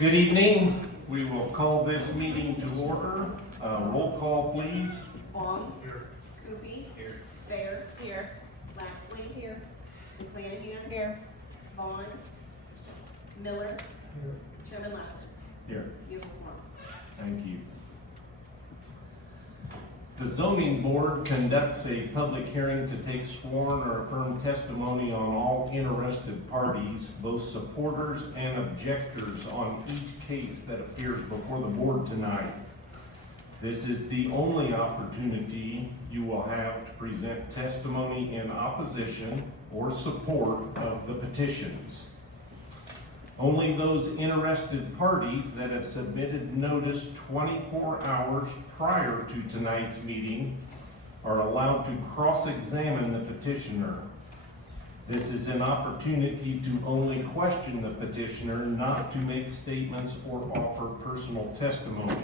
Good evening. We will call this meeting to order. Roll call, please. Vaughn. Here. Coopy. Here. Fair. Here. Laxley. Here. McClanahan. Here. Vaughn. Miller. Chairman Lester. Here. You have a quorum. Thank you. The zoning board conducts a public hearing to take sworn or affirmed testimony on all interested parties, both supporters and objectors, on each case that appears before the board tonight. This is the only opportunity you will have to present testimony in opposition or support of the petitions. Only those interested parties that have submitted notice 24 hours prior to tonight's meeting are allowed to cross-examine the petitioner. This is an opportunity to only question the petitioner, not to make statements or offer personal testimony.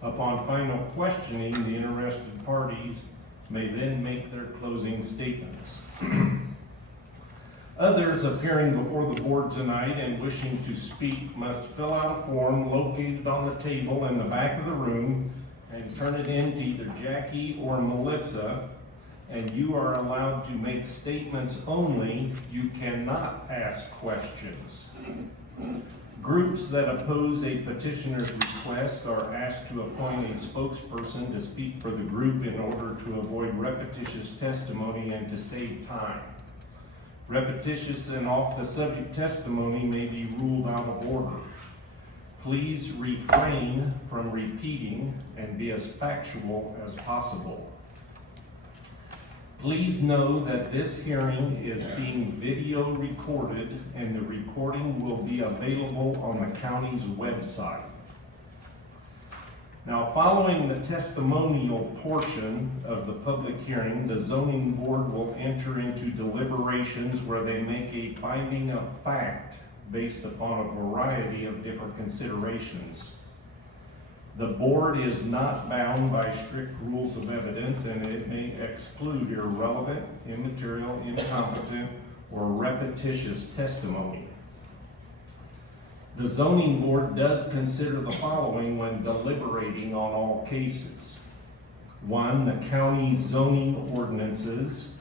Upon final questioning, the interested parties may then make their closing statements. Others appearing before the board tonight and wishing to speak must fill out a form located on the table in the back of the room and turn it in to either Jackie or Melissa, and you are allowed to make statements only. You cannot ask questions. Groups that oppose a petitioner's request are asked to appoint a spokesperson to speak for the group in order to avoid repetitious testimony and to save time. Repetitious and off-the-subject testimony may be ruled out of order. Please refrain from repeating and be as factual as possible. Please know that this hearing is being video recorded and the recording will be available on the county's website. Now, following the testimonial portion of the public hearing, the zoning board will enter into deliberations where they make a finding of fact based upon a variety of different considerations. The board is not bound by strict rules of evidence, and it may exclude irrelevant, immaterial, incompetent, or repetitious testimony. The zoning board does consider the following when deliberating on all cases. 1, the county zoning ordinances.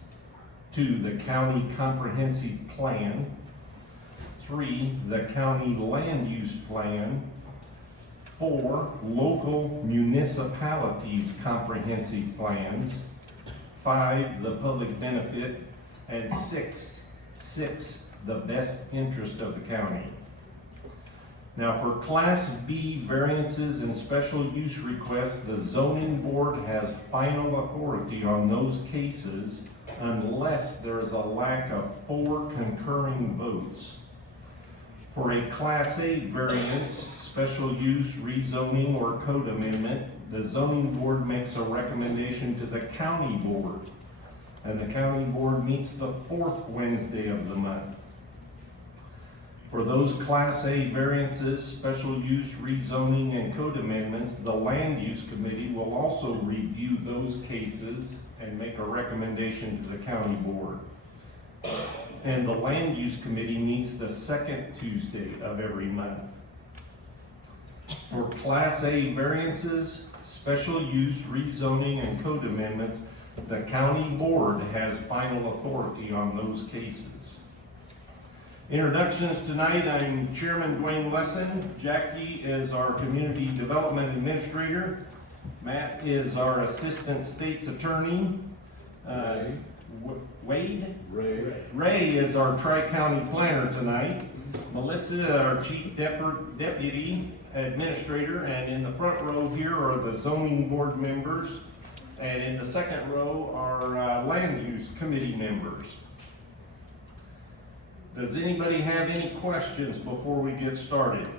2, the county comprehensive plan. 3, the county land use plan. 4, local municipalities comprehensive plans. 5, the public benefit. And 6, the best interest of the county. Now, for Class B variances and special use requests, the zoning board has final authority on those cases unless there is a lack of 4 concurring votes. For a Class A variance, special use, rezoning, or code amendment, the zoning board makes a recommendation to the county board, and the county board meets the 4th Wednesday of the month. For those Class A variances, special use, rezoning, and code amendments, the Land Use Committee will also review those cases and make a recommendation to the county board. And the Land Use Committee meets the 2nd Tuesday of every month. For Class A variances, special use, rezoning, and code amendments, the county board has final authority on those cases. Introductions tonight. I'm Chairman Dwayne Lesson. Jackie is our Community Development Administrator. Matt is our Assistant State's Attorney. Wade? Ray is our Tri-County Planner tonight. Melissa, our Chief Deputy Administrator. And in the front row here are the Zoning Board members. And in the second row are Land Use Committee members. Does anybody have any questions before we get started?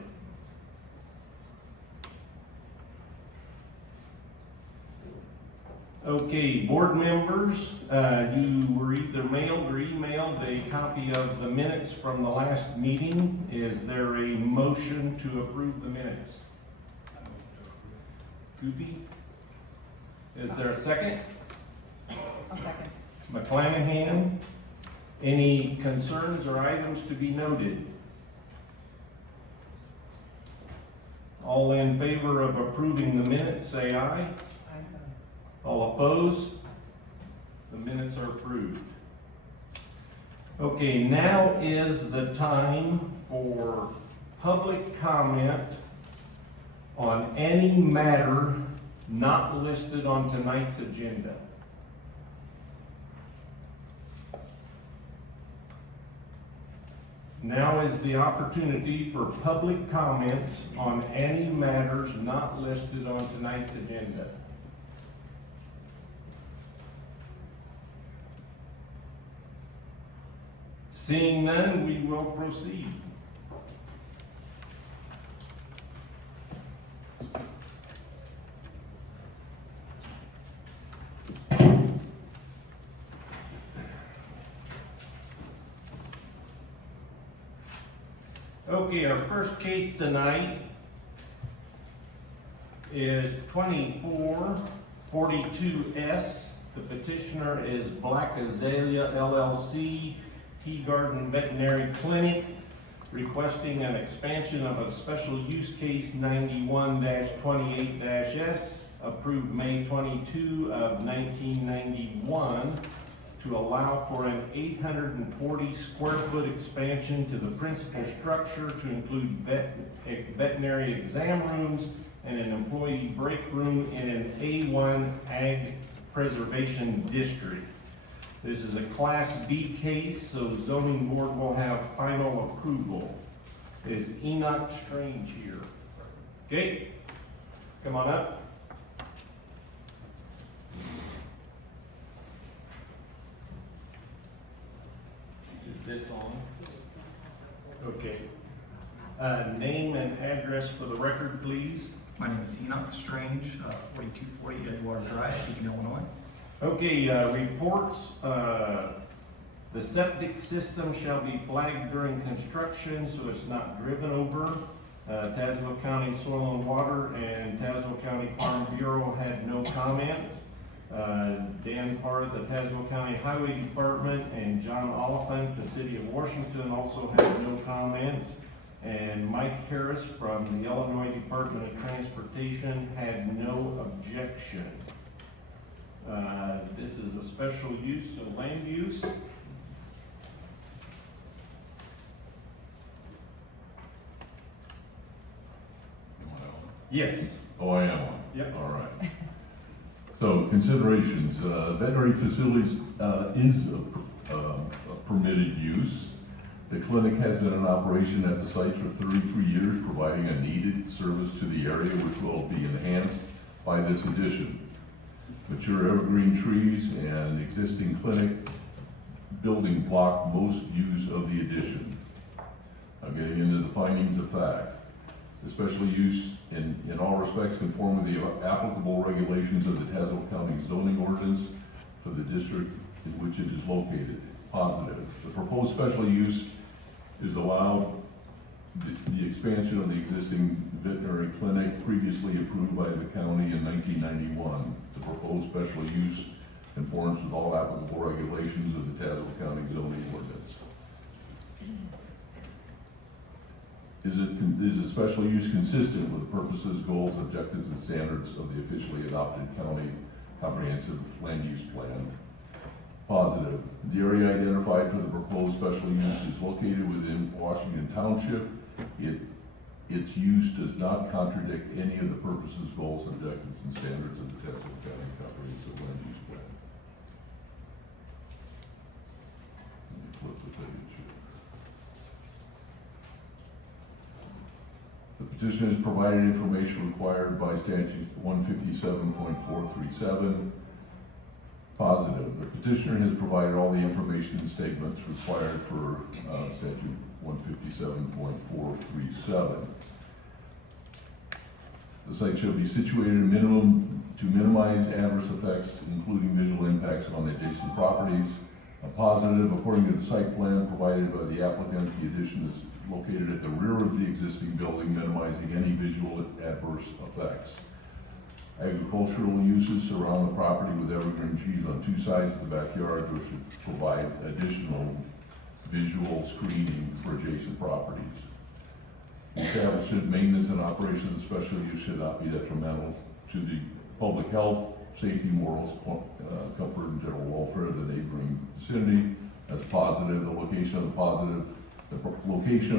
Okay, board members, you were either mailed or emailed a copy of the minutes from the last meeting. Is there a motion to approve the minutes? Coopy? Is there a second? I'll second. McClanahan? Any concerns or items to be noted? All in favor of approving the minutes, say aye. All opposed? The minutes are approved. Okay, now is the time for public comment on any matter not listed on tonight's agenda. Now is the opportunity for public comments on any matters not listed on tonight's agenda. Seeing none, we will proceed. Okay, our first case tonight is 2442S. The petitioner is Black Azalea LLC, Tea Garden Veterinary Clinic, requesting an expansion of a special use case 91-28-S, approved May 22 of 1991, to allow for an 840 square foot expansion to the principal structure to include veterinary exam rooms and an employee break room in an A1 Ag Preservation District. This is a Class B case, so zoning board will have final approval. Is Enoch Strange here? Okay, come on up. Is this on? Okay. Name and address for the record, please. My name is Enoch Strange, 4240 Edgewater Drive, Beacon, Illinois. Okay, reports, the septic system shall be flagged during construction so it's not driven over. Tazewell County Soil and Water and Tazewell County Farm Bureau had no comments. Dan Parr, the Tazewell County Highway Department, and John Oliphant, the City of Washington, also had no comments. And Mike Harris from the Illinois Department of Transportation had no objection. This is a special use, so land use. Yes. Oh, I am one? Yep. All right. So considerations, veterinary facilities is a permitted use. The clinic has been in operation at the site for 33 years, providing a needed service to the area, which will be enhanced by this addition. Mature evergreen trees and existing clinic building block most use of the addition. Now getting into the findings of fact. The special use in all respects conform with the applicable regulations of the Tazewell County zoning ordinance for the district in which it is located. Positive. The proposed special use is allowed the expansion of the existing veterinary clinic previously approved by the county in 1991. The proposed special use conforms with all applicable regulations of the Tazewell County zoning ordinance. Is the special use consistent with the purposes, goals, objectives, and standards of the officially adopted county comprehensive land use plan? Positive. The area identified for the proposed special use is located within Washington Township. Its use does not contradict any of the purposes, goals, objectives, and standards of the Tazewell County comprehensive land use plan. Let me flip the page. The petition has provided information required by statute 157.437. Positive. The petitioner has provided all the information and statements required for statute 157.437. The site shall be situated to minimize adverse effects, including visual impacts on adjacent properties. A positive, according to the site plan provided by the applicant, the addition is located at the rear of the existing building, minimizing any visual adverse effects. Agricultural uses surround the property with evergreen trees on two sides of the backyard, which would provide additional visual screening for adjacent properties. The establishment, maintenance, and operation of the special use should not be detrimental to the public health, safety, morals, comfort, and general welfare of the neighboring vicinity. That's positive. The location of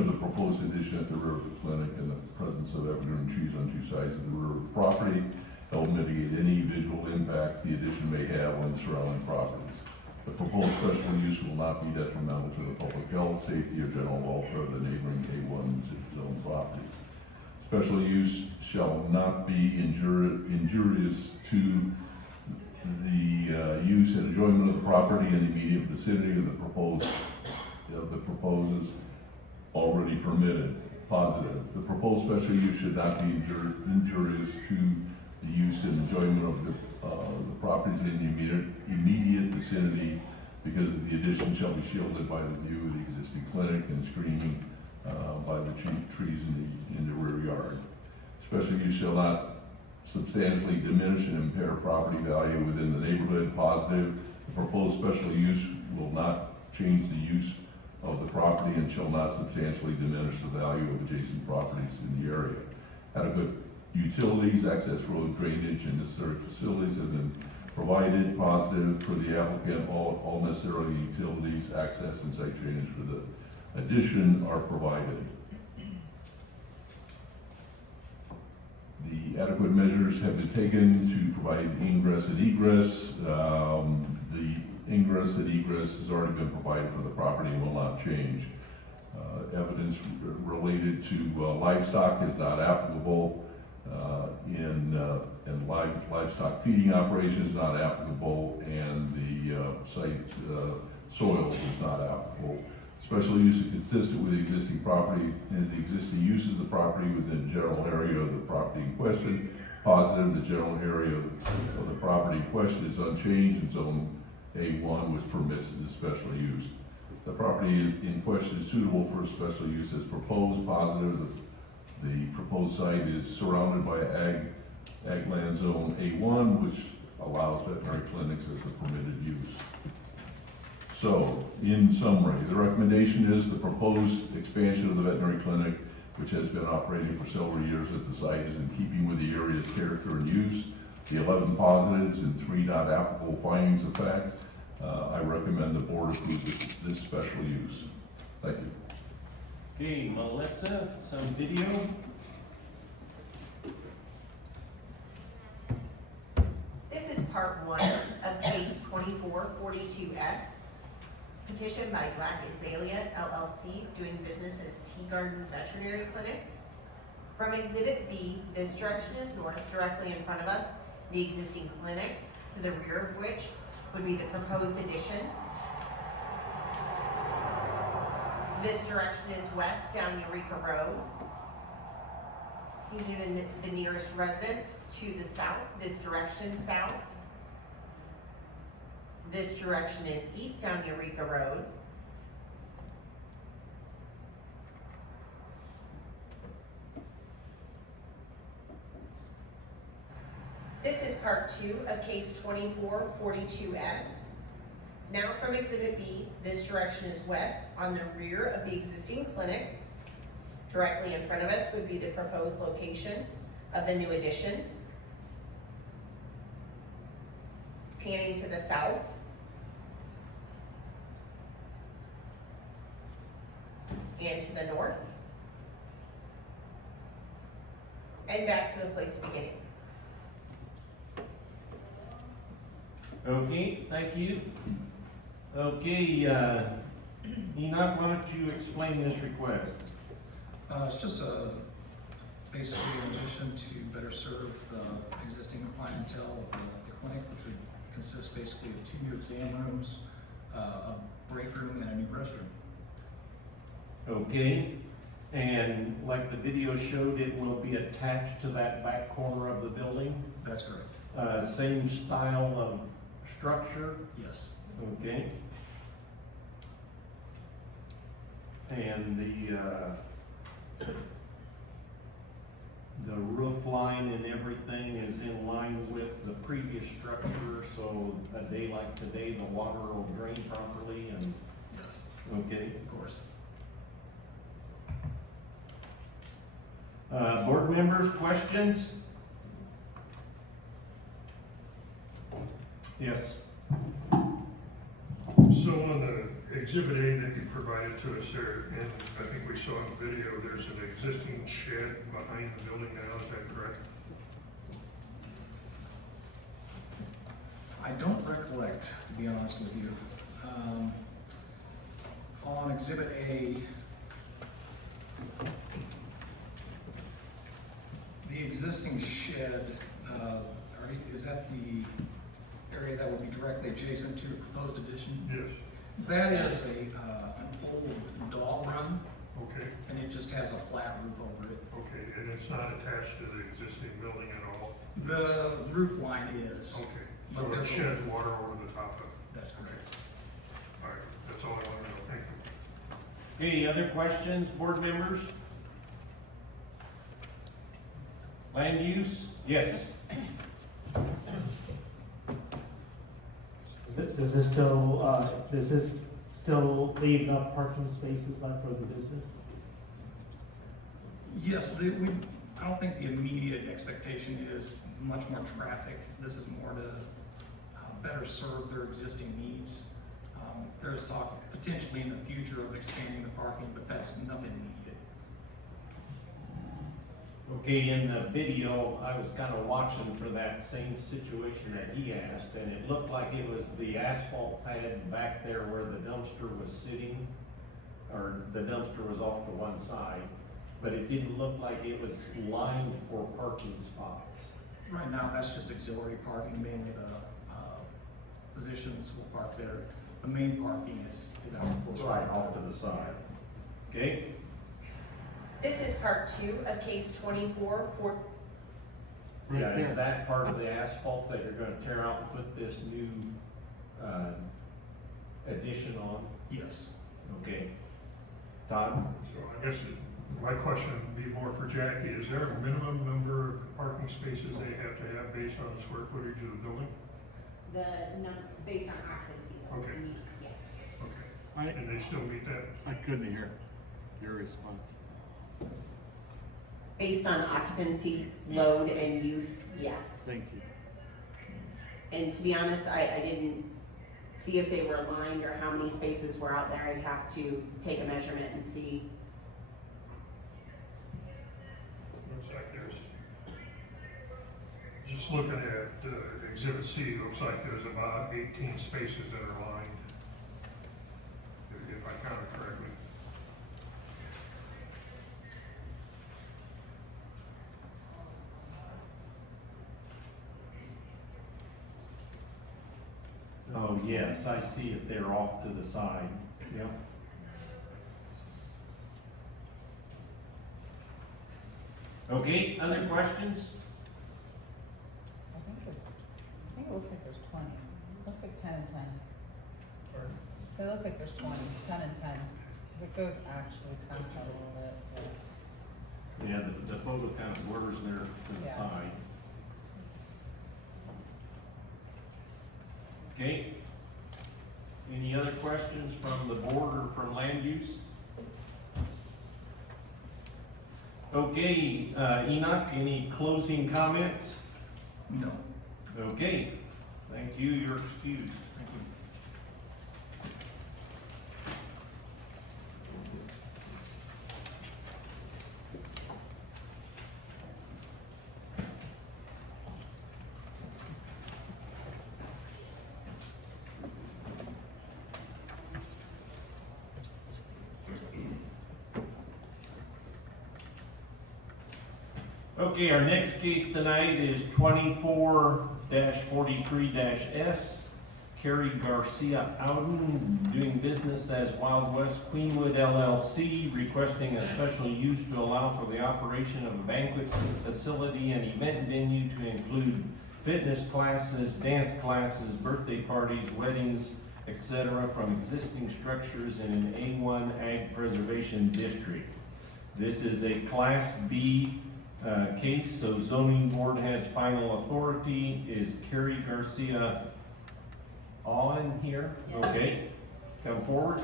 the proposed addition at the rear of the clinic and the presence of evergreen trees on two sides of the rear of the property help mitigate any visual impact the addition may have on the surrounding properties. The proposed special use will not be detrimental to the public health, safety, or general welfare of the neighboring A1 zone properties. Special use shall not be injurious to the use and enjoyment of the property in the immediate vicinity of the proposals already permitted. Positive. The proposed special use should not be injurious to the use and enjoyment of the properties in the immediate vicinity, because the addition shall be shielded by the view of the existing clinic and screening by the trees in the rear yard. Special use shall not substantially diminish and impair property value within the neighborhood. Positive. The proposed special use will not change the use of the property and shall not substantially diminish the value of adjacent properties in the area. Adequate utilities, access road, drainage, and necessary facilities have been provided. Positive. For the applicant, all necessary utilities, access, and site drainage for the addition are provided. The adequate measures have been taken to provide ingress and egress. The ingress and egress has already been provided for the property and will not change. Evidence related to livestock is not applicable. And livestock feeding operation is not applicable, and the site soil is not applicable. Special use is consistent with the existing property and the existing use of the property within the general area of the property in question. Positive. The general area of the property in question is unchanged in zone A1, which permits the special use. The property in question is suitable for special use as proposed. Positive. The proposed site is surrounded by ag land zone A1, which allows veterinary clinics as the permitted use. So, in summary, the recommendation is the proposed expansion of the veterinary clinic, which has been operating for several years at the site, is in keeping with the area's character and use. The 11 positives and 3 not applicable findings of fact. I recommend the board approve this special use. Thank you. Okay, Melissa, some video. This is part 1 of case 2442S. Petition by Black Azalea LLC, doing business as Tea Garden Veterinary Clinic. From Exhibit B, this direction is north, directly in front of us, the existing clinic, to the rear of which would be the proposed addition. This direction is west down Eureka Road. These are the nearest residence to the south, this direction south. This direction is east down Eureka Road. This is part 2 of case 2442S. Now from Exhibit B, this direction is west on the rear of the existing clinic. Directly in front of us would be the proposed location of the new addition. Panning to the south. And to the north. And back to the place of beginning. Okay, thank you. Okay, Enoch, why don't you explain this request? It's just basically an addition to better serve the existing clientele of the clinic, which would consist basically of 2 new exam rooms, a break room, and a new restroom. Okay, and like the video showed, it will be attached to that back corner of the building? That's correct. Same style of structure? Yes. Okay. And the roof line and everything is in line with the previous structure, so a day like today, the water will drain properly and, Yes. okay. Of course. Board members, questions? Yes. So on the exhibit A that you provided to us there, and I think we saw in the video, there's an existing shed behind the building now, is that correct? I don't recollect, to be honest with you. On Exhibit A, the existing shed, is that the area that would be directly adjacent to your proposed addition? Yes. That is an old dog run, Okay, and it just has a flat roof over it. okay, and it's not attached to the existing building at all? The roof line is. Okay, But so it there's- sheds water over the top of it? That's correct. All right, that's all I want to know, thank you. Any other questions, board members? Land use? Yes. Does this still leave enough parking spaces left for the business? Yes, I don't think the immediate expectation is much more traffic. This is more to better serve their existing needs. There's talk potentially in the future of expanding the parking, but that's nothing immediate. Okay, in the video, I was kind of watching for that same situation that he asked, and it looked like it was the asphalt pad back there where the dumpster was sitting, or the dumpster was off to one side, but it didn't look like it was lined for parking spots. Right now, that's just auxiliary parking, mainly the physicians will park there. The main parking is out close. Right off to the side. Okay? This is part 2 of case 24. Yeah, is that part of the asphalt that you're gonna tear out and put this new, addition on? Yes. Okay. Todd? So I guess my question would be more for Jackie, is there a minimum number of parking spaces they have to have based on the square footage of the building? Based on occupancy, though, Okay. and use, yes. Okay, and they still meet that? I couldn't hear your response. Based on occupancy, load, and use, yes. Thank you. And to be honest, I didn't see if they were aligned or how many spaces were out there. I'd have to take a measurement and see. Looks like there's, just looking at Exhibit C, looks like there's about 18 spaces that are lined, if I counted correctly. Oh, yes, I see it there off to the side. Yep. Okay, other questions? I think it looks like there's 20. Looks like 10 and 10. So it looks like there's 20, 10 and 10. 'Cause it goes actually past that a little bit. but- Yeah, the photo kind of blurs there to the Yeah. side. Okay. Any other questions from the board or from land use? Okay, Enoch, any closing comments? No. Okay, thank you, you're excused. Thank you. Okay, our next case tonight is 24-43-S. Carrie Garcia Ouden, doing business as Wild West Queenwood LLC, requesting a special use to allow for the operation of a banquet facility and event venue to include fitness classes, dance classes, birthday parties, weddings, etc. from existing structures in an A1 Ag Preservation District. This is a Class B case, so zoning board has final authority. Is Carrie Garcia on here? Yes. Okay, come forward.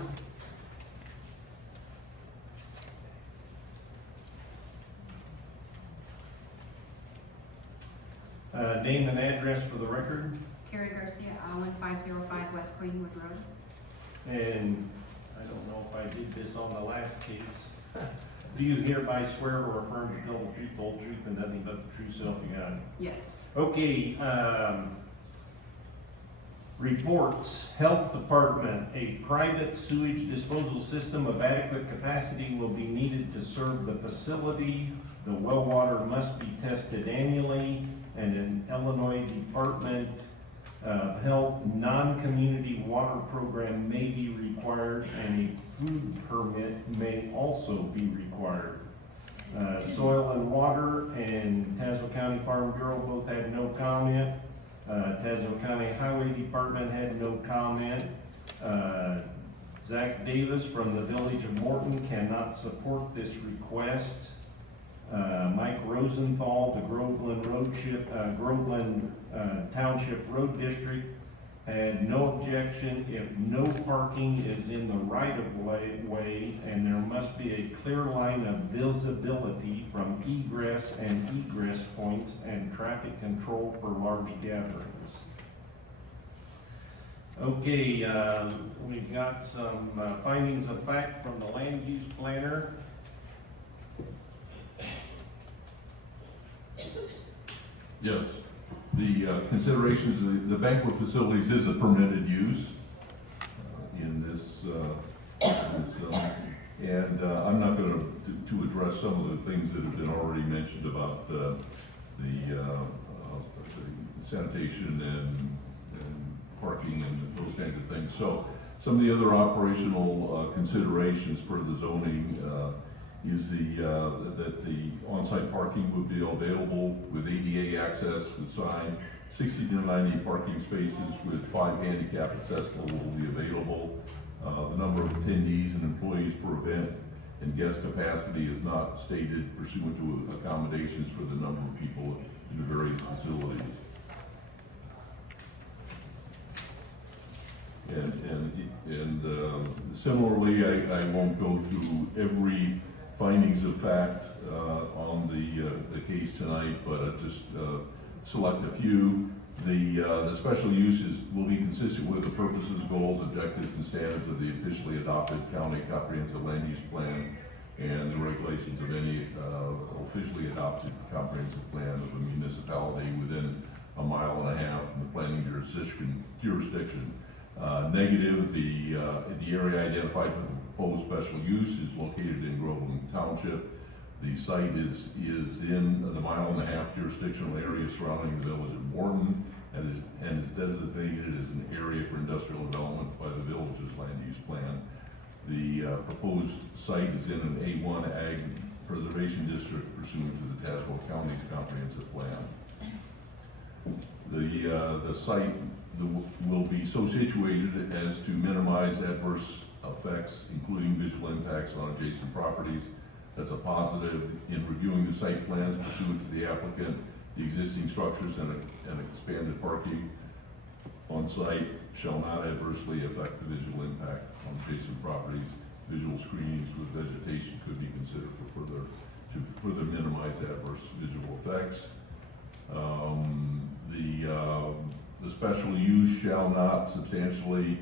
Name and address for the record, Carrie Garcia, 1505 West Queenwood Road. and I don't know if I did this on the last case. Do you hereby swear or affirm to tell the truth, the whole truth, and nothing but the truth, so help you God? Yes. Okay, reports, Health Department, a private sewage disposal system of adequate capacity will be needed to serve the facility. The well water must be tested annually, and an Illinois Department of Health non-community water program may be required, and a food permit may also be required. Soil and Water and Tazewell County Farm Bureau both had no comment. Tazewell County Highway Department had no comment. Zach Davis from the Village of Morton cannot support this request. Mike Rosenthal, the Groveland Township Road District, had no objection if no parking is in the right-of-way, and there must be a clear line of visibility from egress and egress points and traffic control for large gatherings. Okay, we've got some findings of fact from the land use planner. Yes, the considerations of the banquet facilities is a permitted use in this zone. And I'm not going to address some of the things that have been already mentioned about the sanitation and parking and those kinds of things. So some of the other operational considerations for the zoning is that the on-site parking would be available with ADA access with sign. 60 to 90 parking spaces with 5 handicap accessible will be available. The number of attendees and employees per event and guest capacity is not stated pursuant to accommodations for the number of people in the various facilities. And similarly, I won't go through every findings of fact on the case tonight, but I'll just select a few. The special uses will be consistent with the purposes, goals, objectives, and standards of the officially adopted county comprehensive land use plan and the regulations of any officially adopted comprehensive plan of a municipality within a mile and a half from the planning jurisdiction. Negative, the area identified for the proposed special use is located in Groveland Township. The site is in the mile and a half jurisdictional area surrounding the village of Morton and is designated as an area for industrial development by the village's land use plan. The proposed site is in an A1 Ag Preservation District pursuant to the Tazewell County's comprehensive plan. The site will be so situated as to minimize adverse effects, including visual impacts on adjacent properties. That's a positive. In reviewing the site plans pursuant to the applicant, the existing structures and expanded parking on site shall not adversely affect the visual impact on adjacent properties. Visual screenings with vegetation could be considered to further minimize adverse visual effects. The special use shall not substantially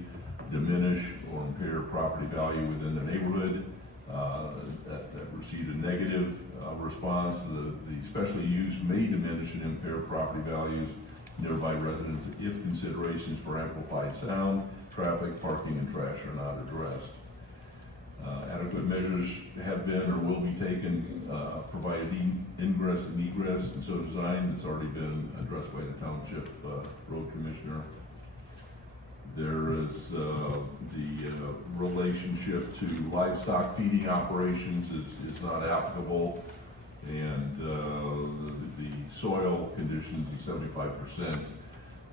diminish or impair property value within the neighborhood. That received a negative response. The special use may diminish and impair property values nearby residents if considerations for amplified sound, traffic, parking, and trash are not addressed. Adequate measures have been or will be taken, provided ingress and egress and so designed. It's already been addressed by the Township Road Commissioner. There is the relationship to livestock feeding operations is not applicable, and the soil conditions, the 75%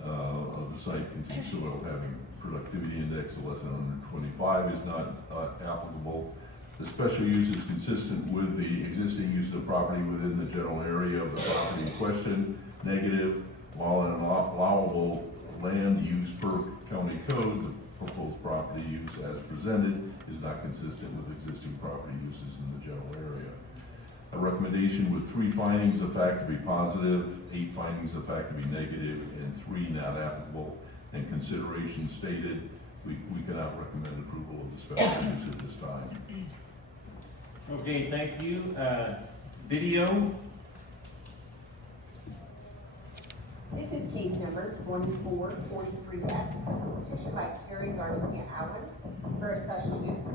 of the site contains soil having productivity index of less than 125 is not applicable. The special use is consistent with the existing use of the property within the general area of the property in question. Negative, while an allowable land use per county code, the proposed property use as presented is not consistent with existing property uses in the general area. A recommendation with 3 findings of fact to be positive, 8 findings of fact to be negative, and 3 not applicable. And consideration stated, we cannot recommend approval of the special use at this time. Okay, thank you. Video? This is case number 2443S, petition by Carrie Garcia Allen for a special use.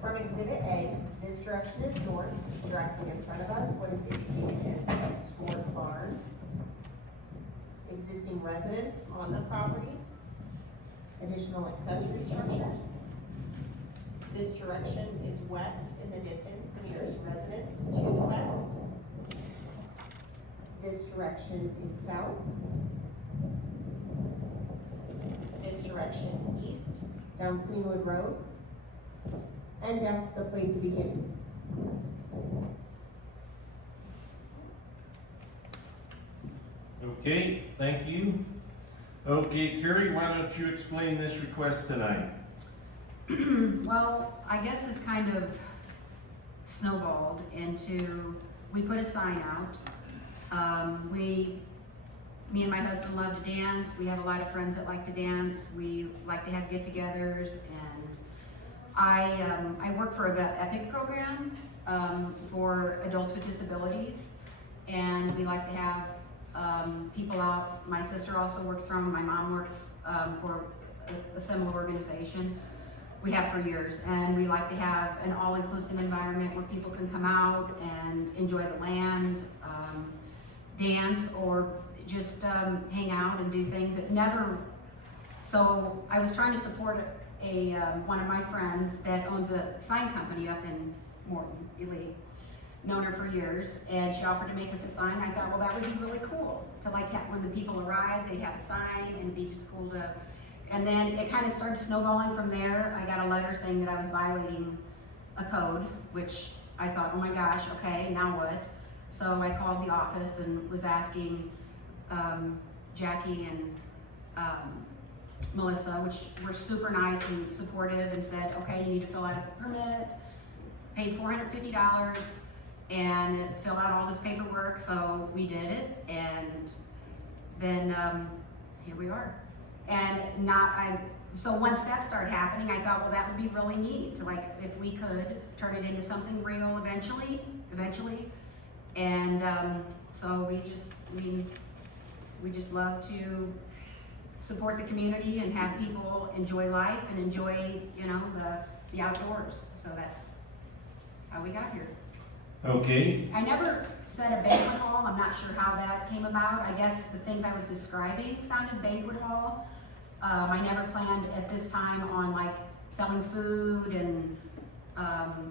From Exhibit A, this direction is north, directly in front of us, what is indicated as stored barns. Existing residents on the property, additional accessory structures. This direction is west in the distance, the nearest resident to the west. This direction is south. This direction east, down Greenwood Road, and down to the place of beginning. Okay, thank you. Okay, Carrie, why don't you explain this request tonight? Well, I guess it's kind of snowballed into, we put a sign out. Me and my husband love to dance. We have a lot of friends that like to dance. We like to have get-togethers, and I work for the EPIC program for adults with disabilities, and we like to have people out. My sister also works from, my mom works for a similar organization. We have for years, and we like to have an all-inclusive environment where people can come out and enjoy the land, dance, or just hang out and do things that never. So I was trying to support one of my friends that owns a sign company up in Morton, Ely. Known her for years, and she offered to make us a sign. I thought, well, that would be really cool to like have, when the people arrive, they'd have a sign, and it'd be just cool to. And then it kind of started snowballing from there. I got a letter saying that I was violating a code, which I thought, oh my gosh, okay, now what? So I called the office and was asking Jackie and Melissa, which were super nice and supportive, and said, okay, you need to fill out a permit, paid $450, and fill out all this paperwork. So we did it, and then here we are. And so once that started happening, I thought, well, that would be really neat to, like, if we could turn it into something real eventually. And so we just love to support the community and have people enjoy life and enjoy, the outdoors. So that's how we got here. Okay, I never said a banquet hall. I'm not sure how that came about. I guess the things I was describing sounded banquet hall. I never planned at this time on like selling food and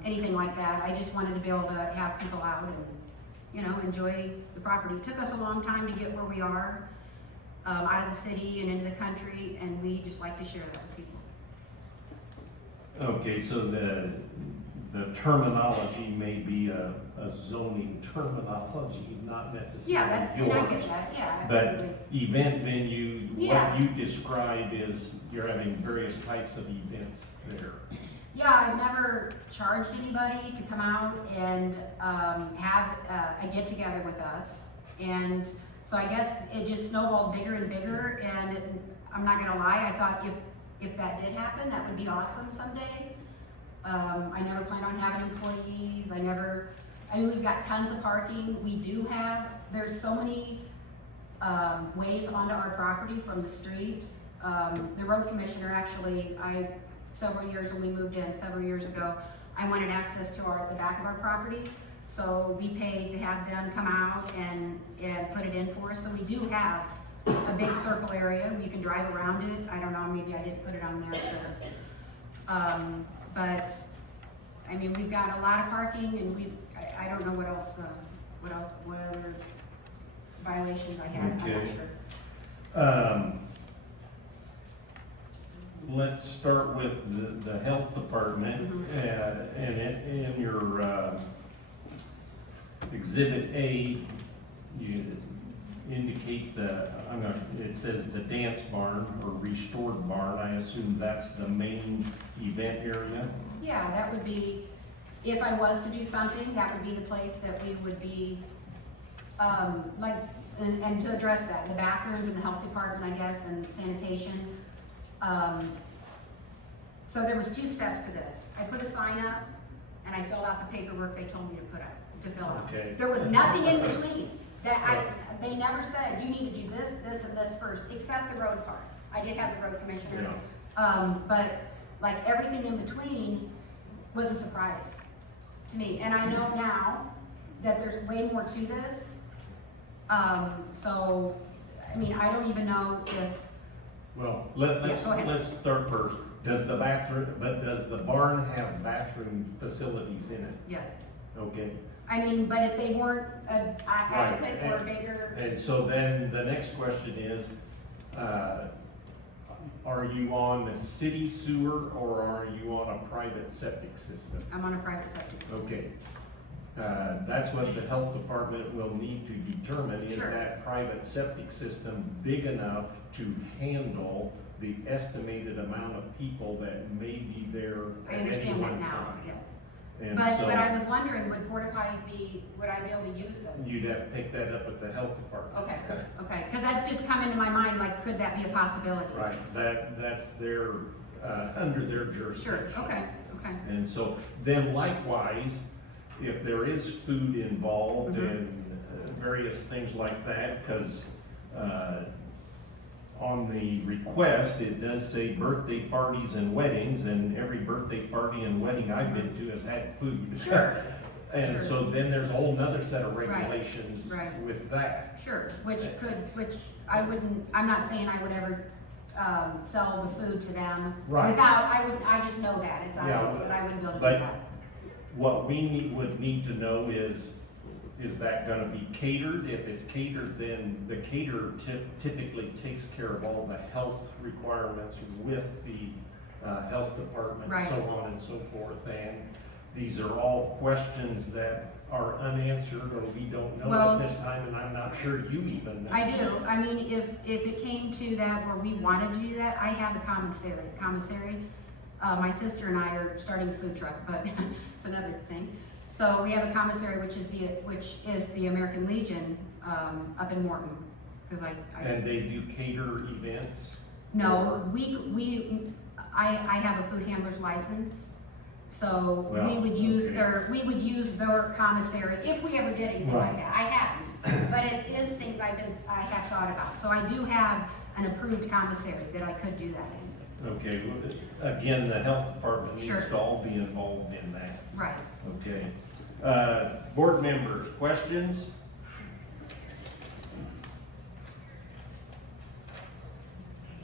anything like that. I just wanted to be able to have people out and, enjoy the property. It took us a long time to get where we are, out of the city and into the country, and we just like to share that with people. okay, so the terminology may be a zoning terminology, not necessarily Yeah, and I get yours. that, yeah, But absolutely. event venue, Yeah. what you describe is you're having various types of events there. Yeah, I've never charged anybody to come out and have a get-together with us. And so I guess it just snowballed bigger and bigger, and I'm not gonna lie, I thought if that did happen, that would be awesome someday. I never planned on having employees. We've got tons of parking. There's so many ways onto our property from the street. The road commissioner actually, several years when we moved in, several years ago, I wanted access to the back of our property. So we paid to have them come out and put it in for us. So we do have a big circle area. You can drive around it. I don't know, maybe I didn't put it on there. But we've got a lot of parking, and I don't know what other violations I had, I'm not Okay. sure. Let's start with the health department, and in your exhibit A, you indicate it says the dance barn or restored barn. I assume that's the main event area? Yeah, that would be, if I was to do something, that would be the place that we would be, like, and to address that, the bathrooms and the health department, I guess, and sanitation. So there was 2 steps to this. I put a sign up, and I filled out the paperwork they told me to fill out. Okay. There was nothing in between. They never said, you need to do this, this, and this first, except the road part. I did have the road commissioner. But like everything in between was a surprise to me. And I know now that there's way more to this. So, I mean, I don't even know if, Well, go ahead. let's start first. Does the barn have bathroom facilities in it? yes. Okay. I mean, but if they weren't adequate for a Right. bigger, And so then the next question is, are you on the city sewer or are you on a private septic system? I'm on a private septic. Okay. That's what the health department will need to determine, is Sure. that private septic system big enough to handle the estimated amount of people that may be there I at any understand that one now, time? yes. And But so I was wondering, would porta potties would I be able to use those? you'd have to pick that up with the health department. Okay, because that's just come into my mind, like, could that be a possibility? Right, that's their, under their Sure, jurisdiction. okay. And so then likewise, if there is food involved Mhm. and various things like that, because on the request, it does say birthday parties and weddings, and every birthday party and wedding I've been to has had food. Sure. And Sure. so then there's a whole nother set of Right, regulations right. with that. Sure, which I wouldn't, I'm not saying I would ever, sell the food to them. Right. I just know that, it's Yeah, obvious that I wouldn't be able to but- do that. What we would need to know is that gonna be catered? If it's catered, then the caterer typically takes care of all the health requirements with the health department, Right. so on and so forth. And these are all questions that are unanswered or we don't know Well- at this time, and I'm not sure you even know. I do, I mean, if it came to that where we wanted to do that, I have a commissary. My sister and I are starting a food truck, but it's another thing. So we have a commissary, which is the American Legion, up in Morton, because And they do cater events? no, I have a food handler's license, so we Well, would use okay. their commissary, if we ever did anything like Right. that. I haven't, but it is things I have thought about. So I do have an approved commissary that I could do that in. Okay, well, again, the health department Sure. needs to all be involved in that. Right. Okay. Board members, questions?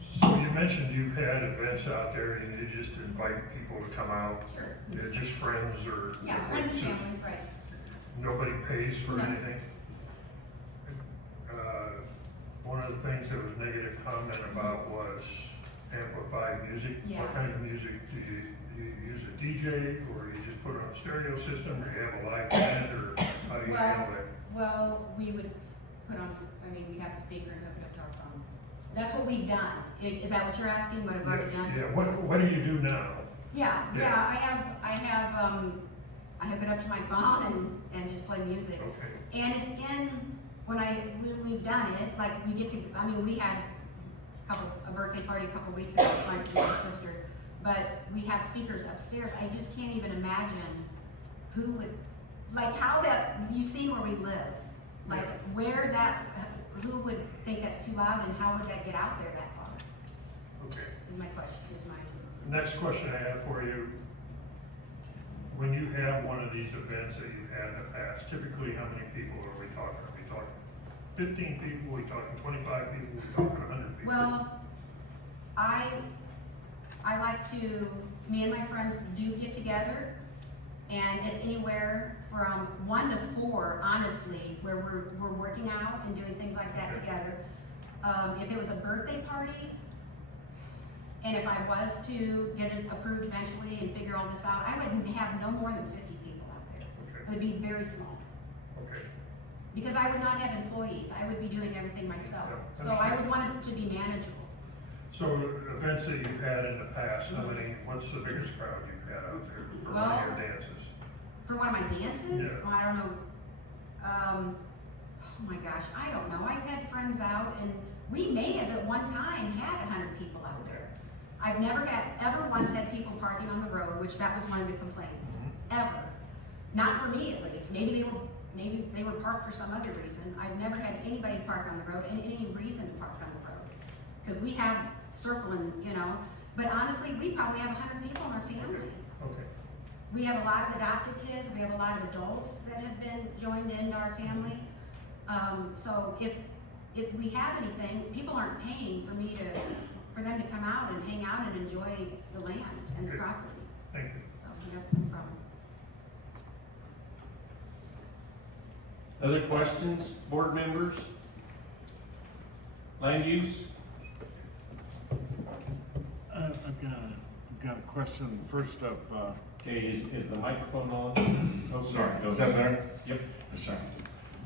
So you mentioned you've had events out there and you just invite people to come out, Sure. they're just friends or? Yeah, friends and family, right. Nobody pays for No. anything? One of the things that was negative comment about was amplified music. Yeah. What kind of music do you use a DJ, or you just put it on a stereo system, or you have a live band, or how do you handle it? Well, we would put on, we'd have a speaker and hook it up to our phone. That's what we've done. Is that what you're asking, what I've already done? Yeah, what do you do now? Yeah, Yeah. I hook it up to my phone and just play music. Okay. And it's when we've done it, like we had a birthday party a couple weeks ago with my sister, but we have speakers upstairs. I just can't even imagine who would, like how you see where we live, like who would think that's too loud and how would that get out there that far? Okay. Is my question, Next question I have for you. When you have one of these events that you've had in the past, typically how many people are we talking? Are we talking 15 people? Are we talking 25 people? Are we talking 100 people? Well, I like to, me and my friends do get together, and it's anywhere from 1 to 4, honestly, where we're working out and doing things like that together. If it was a birthday party, and if I was to get it approved eventually and figure all this out, I would have no more than 50 people out there. Okay. It would be very small, Okay. because I would not have employees, I would be doing everything myself. Yeah, So I would want it to be manageable. So events that you've had in the past, what's the biggest crowd you've had out there for one of your dances? For one of my dances? Yeah. Oh, I don't know. Oh my gosh, I don't know. I've had friends out and we may have at one time had 100 people out there. I've never ever once had people parking on the road, which that was one of the complaints, ever. Not for me at least. Maybe they were parked for some other reason. I've never had anybody park on the road and any reason to park on the road. Because we have circling, you know, but honestly, we probably have 100 people in our family. Okay. We have a lot of adopted kids, we have a lot of adults that have been joined into our family. So if we have anything, people aren't paying for them to come out and hang out and enjoy the land and the Okay. property. Thank you. So, no problem. Other questions, board members? Land use? I've got a question first of, Okay, is the microphone on? Oh, sorry. is that better? Yep. Sorry.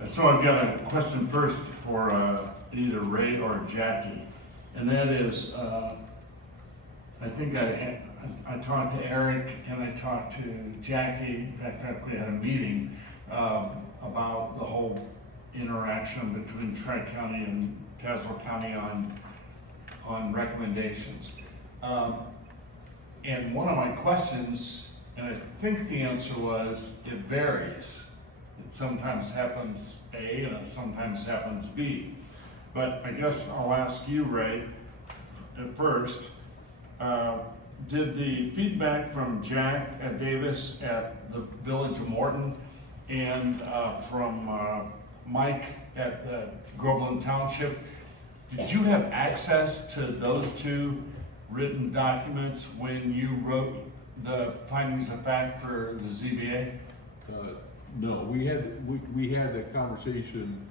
So I've got a question first for either Ray or Jackie, and that is, I think I talked to Eric and I talked to Jackie. In fact, we had a meeting about the whole interaction between Tri-County and Tazewell County on recommendations. And one of my questions, and I think the answer was, it varies. It sometimes happens A and it sometimes happens B. But I guess I'll ask you, Ray, at first, did the feedback from Jack Davis at the Village of Morton and from Mike at the Groveland Township, did you have access to those two written documents when you wrote the findings of fact for the ZBA? No, we had that conversation,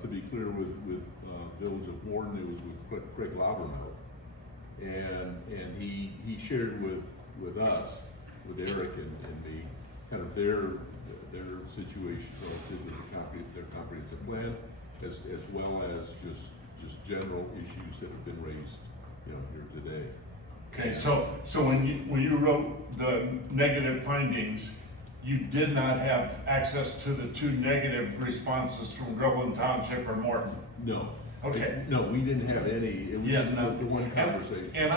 to be clear, with Village of Morton. It was with Craig Laubermelt. And he shared with us, with Eric and me, kind of their situation relative to their comprehensive plan, as well as just general issues that have been raised, you know, here today. Okay, so when you wrote the negative findings, you did not have access to the two negative responses from Groveland Township or Morton? No. Okay. No, we didn't have any. It was Yes, just no. the one conversation. And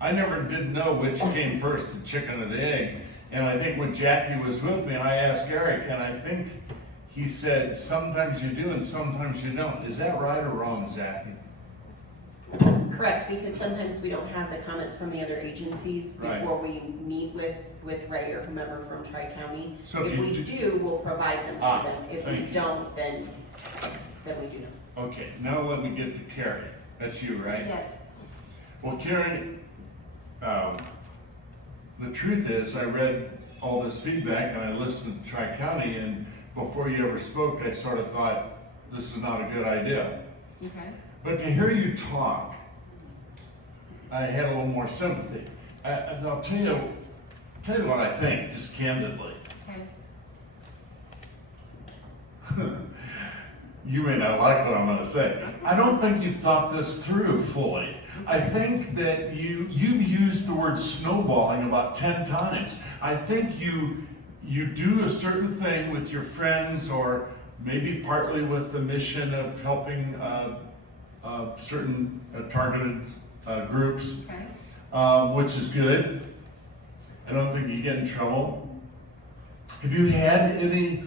I never did know which came first, the chicken or the egg. And I think when Jackie was with me, I asked Eric, and I think he said, sometimes you do and sometimes you don't. Is that right or wrong, Jackie? Correct, because sometimes we don't have the comments from the other agencies Right. before we meet with Ray or whomever from Tri-County. So If you we do, we'll provide them Ah, to them. If thank we you. don't, then we do not. Okay, now let me get to Carrie. That's you, right? Yes. Well, Karen, the truth is, I read all this feedback and I listened to Tri-County, and before you ever spoke, I sort of thought, this is not a good idea. Okay. But to hear you talk, I had a little more sympathy. I'll tell you what I think, just candidly. Okay. You may not like what I'm gonna say. I don't think you've thought this through fully. I think that you've used the word snowballing about 10 times. I think you do a certain thing with your friends, or maybe partly with the mission of helping certain targeted groups, Okay. which is good. I don't think you get in trouble. Have you had any,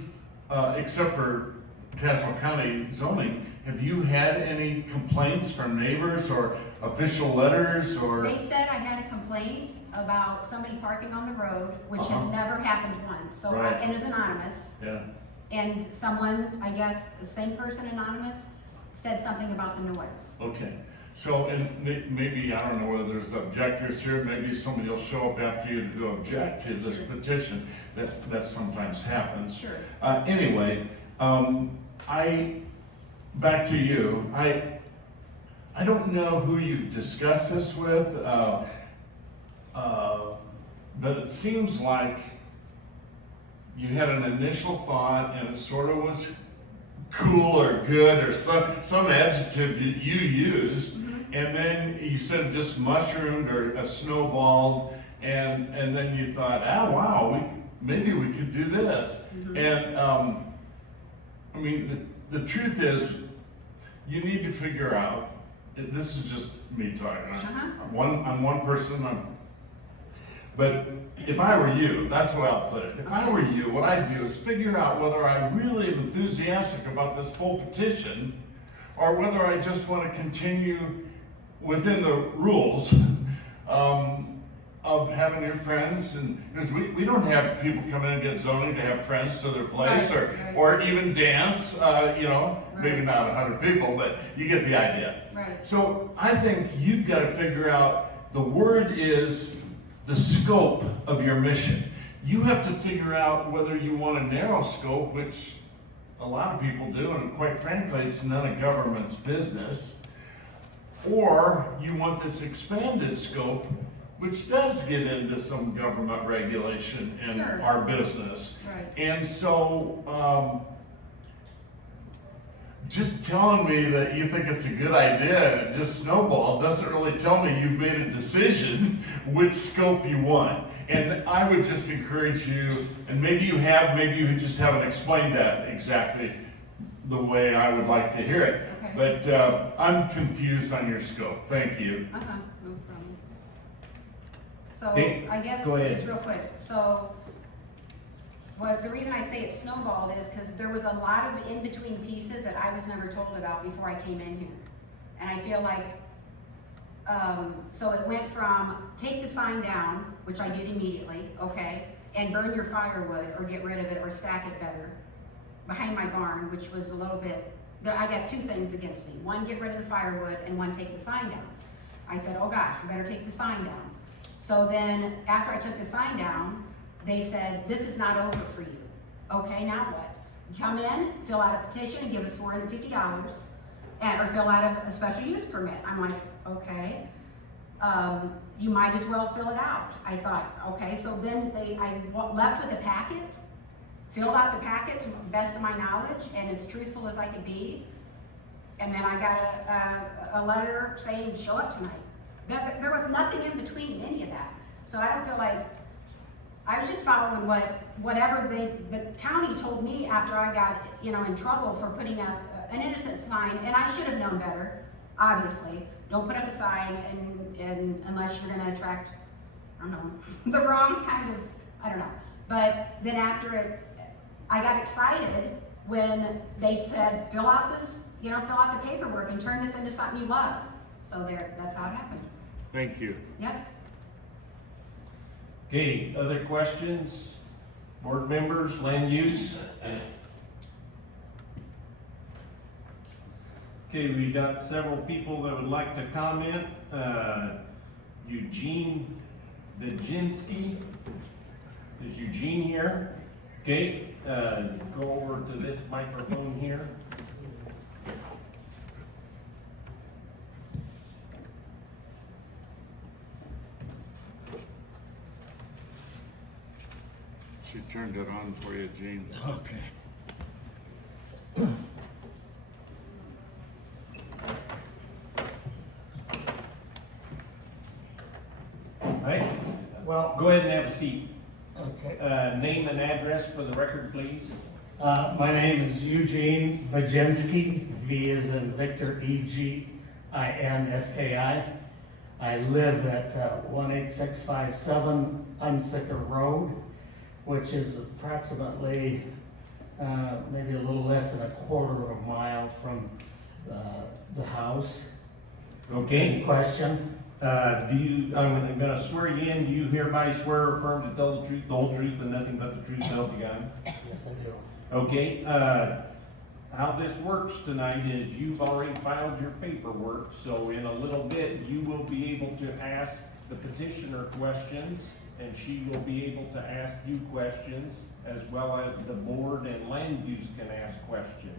except for Tazewell County zoning, have you had any complaints from neighbors or official letters or? They said I had a complaint about somebody parking on the road, which Uh-huh. has never happened once, so, Right. and it's anonymous. Yeah, And someone, I guess, the same person anonymous, said something about the noise. okay. So, and maybe, I don't know whether there's objectors here, maybe somebody will show up after you to object to this petition. That sometimes happens. Sure. Anyway, back to you. I don't know who you've discussed this with, but it seems like you had an initial thought and it sort of was cool or good or some adjective that you used, and then you said it just mushroomed or snowballed, and then you thought, oh, wow, maybe we could do this. And, I mean, the truth is, you need to figure out, this is just me talking, I'm one person, but if I were you, that's the way I'll put it. If I were you, what I'd do is figure out whether I really am enthusiastic about this full petition, or whether I just want to continue within the rules of having your friends, and because we don't have people come in and get zoning to have friends to their place, Right, or even dance, you know, maybe not 100 people, but you get the idea. Right. So I think you've got to figure out, the word is the scope of your mission. You have to figure out whether you want a narrow scope, which a lot of people do, and quite frankly, it's none of government's business, or you want this expanded scope, which does get into some government regulation in Sure. our business. Right. And so, just telling me that you think it's a good idea and it just snowballed doesn't really tell me you've made a decision which scope you want. And I would just encourage you, and maybe you have, maybe you just haven't explained that exactly the way I would like to hear it. Okay. But I'm confused on your scope. Thank you. No problem. So, Hey, I guess, go ahead. just real quick, so, the reason I say it snowballed is because there was a lot of in-between pieces that I was never told about before I came in here. And I feel like, so it went from take the sign down, which I did immediately, okay, and burn your firewood or get rid of it or stack it better behind my barn, which was a little bit, I got two things against me. One, get rid of the firewood, and one, take the sign down. I said, oh gosh, we better take the sign down. So then, after I took the sign down, they said, this is not over for you. Okay, now what? Come in, fill out a petition, and give us $450, or fill out a special use permit. I'm like, okay. You might as well fill it out. I thought, okay, so then I left with a packet, filled out the packet to the best of my knowledge, and as truthful as I could be. And then I got a letter saying, show up tonight. There was nothing in between any of that. So I don't feel like, I was just following whatever the county told me after I got, in trouble for putting up an innocent sign, and I should have known better, obviously. Don't put up a sign and unless you're gonna attract, I don't know, the wrong kind of, I don't know. But then after it, I got excited when they said, fill out the paperwork and turn this into something you love. So that's how it happened. Thank you. Yep. Okay, other questions? Board members, land use? Okay, we got several people that would like to comment. Eugene Viginski. Is Eugene here? Okay, go over to this microphone here. She turned it on for you, Gene. Okay. Right, Well, go ahead and have a seat. okay. Name and address for the record, please. My name is Eugene Viginski. V is in Victor, Eginski. I live at 18657 Unsicker Road, which is approximately maybe a little less than a quarter of a mile from the house. Okay. Any question? I'm gonna swear you in, do you hereby swear or affirm to tell the truth, the whole truth, and nothing but the truth, so help you God? Yes, I do. Okay, how this works tonight is you've already filed your paperwork, so in a little bit, you will be able to ask the petitioner questions, and she will be able to ask you questions, as well as the board and land use can ask questions.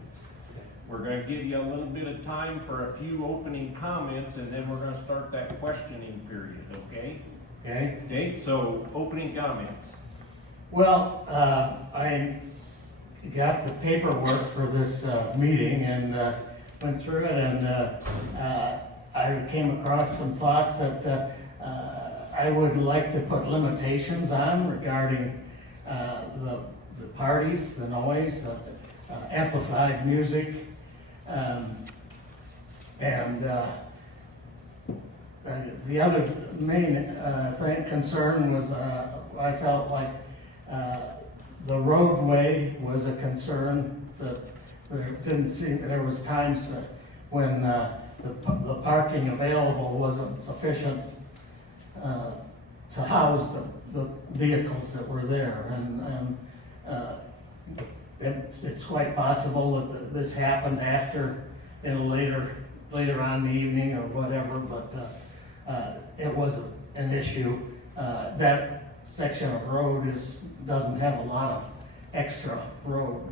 We're gonna give you a little bit of time for a few opening comments, and then we're gonna start that questioning period, okay? Okay. Okay, so opening comments. Well, I got the paperwork for this meeting and went through it, and I came across some thoughts that I would like to put limitations on regarding, the parties, the noise, the amplified music. And the other main, concern was, I felt like, the roadway was a concern, that there didn't seem, there was times when, the parking available wasn't sufficient, to house the vehicles that were there, and it's quite possible that this happened after, later on in the evening or whatever, but, it was an issue. That section of road doesn't have a lot of extra road,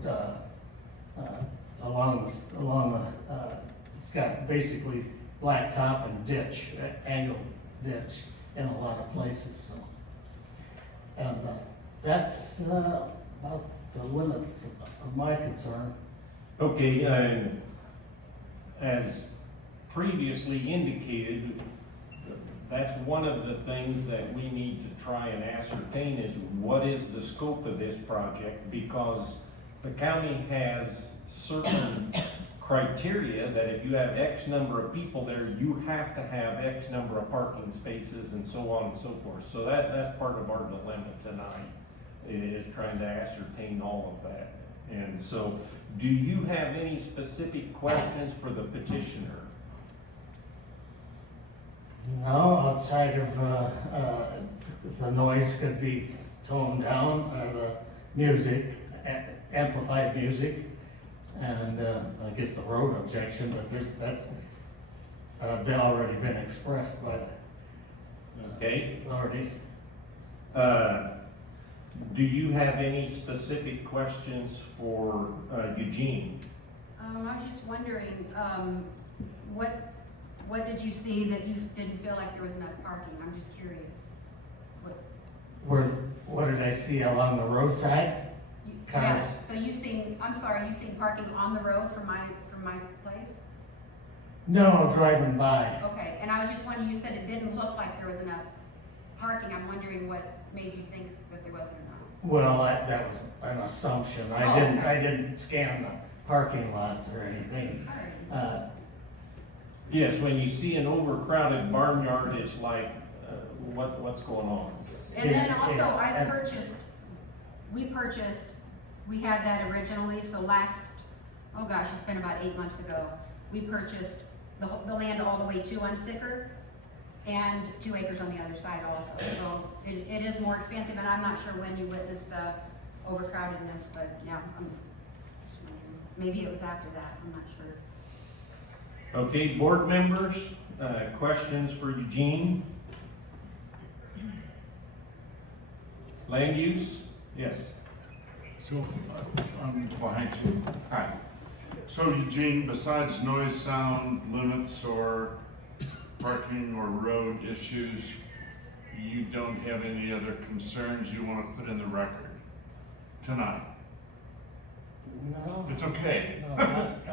along the, it's got basically blacktop and ditch, angled ditch in a lot of places, so. And, that's, about the limits of my concern. Okay, and as previously indicated, that's one of the things that we need to try and ascertain is what is the scope of this project, because the county has certain criteria that if you have X number of people there, you have to have X number of parking spaces and so on and so forth. So that's part of our dilemma tonight, is trying to ascertain all of that. And so, do you have any specific questions for the petitioner? No, outside of, if the noise could be toned down, the music, amplified music, and, I guess the road objection, but that's, already been expressed by the Okay. authorities. Do you have any specific questions for Eugene? I was just wondering, what did you see that you didn't feel like there was enough parking? I'm just curious. What did I see along the roadside? Cars. Yes, so you seen parking on the road from my place? No, driving by. Okay, and I was just wondering, you said it didn't look like there was enough parking. I'm wondering what made you think that there wasn't enough? Well, that was an assumption. Oh, I didn't scan the parking lots or anything. All right. Yes, when you see an overcrowded barnyard, it's like, what's going on? And then also, Yeah. we had that originally, so it's been about 8 months ago. We purchased the land all the way to Unsicker and 2 acres on the other side also. So it is more expensive, and I'm not sure when you witnessed the overcrowdedness, but yeah, maybe it was after that, I'm not sure. Okay, board members, questions for Eugene? Land use? Yes. So, I'm behind you. Hi. So Eugene, besides noise, sound limits, or parking or road issues, you don't have any other concerns you want to put in the record tonight? No. It's okay. No,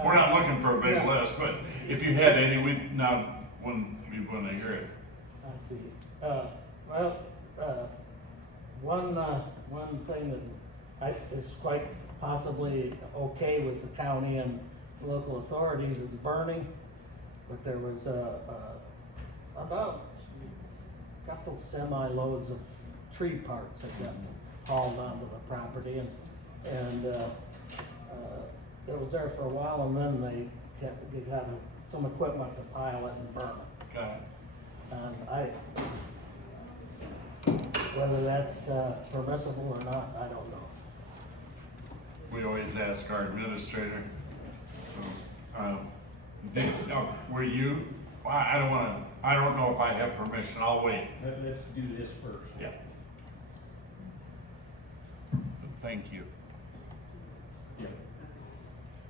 We're not looking for a big Yeah. list, but if you had any, we want to hear it. I see. One thing that is quite possibly okay with the county and local authorities is burning, but there was about a couple semi-loads of tree parts that got hauled onto the property, and it was there for a while, and then they got some equipment to pile it and burn it. Got it. And whether that's permissible or not, I don't know. We always ask our administrator. So, were you? Well, I don't know if I have permission. I'll wait. Let's do this first. Yeah. Thank you.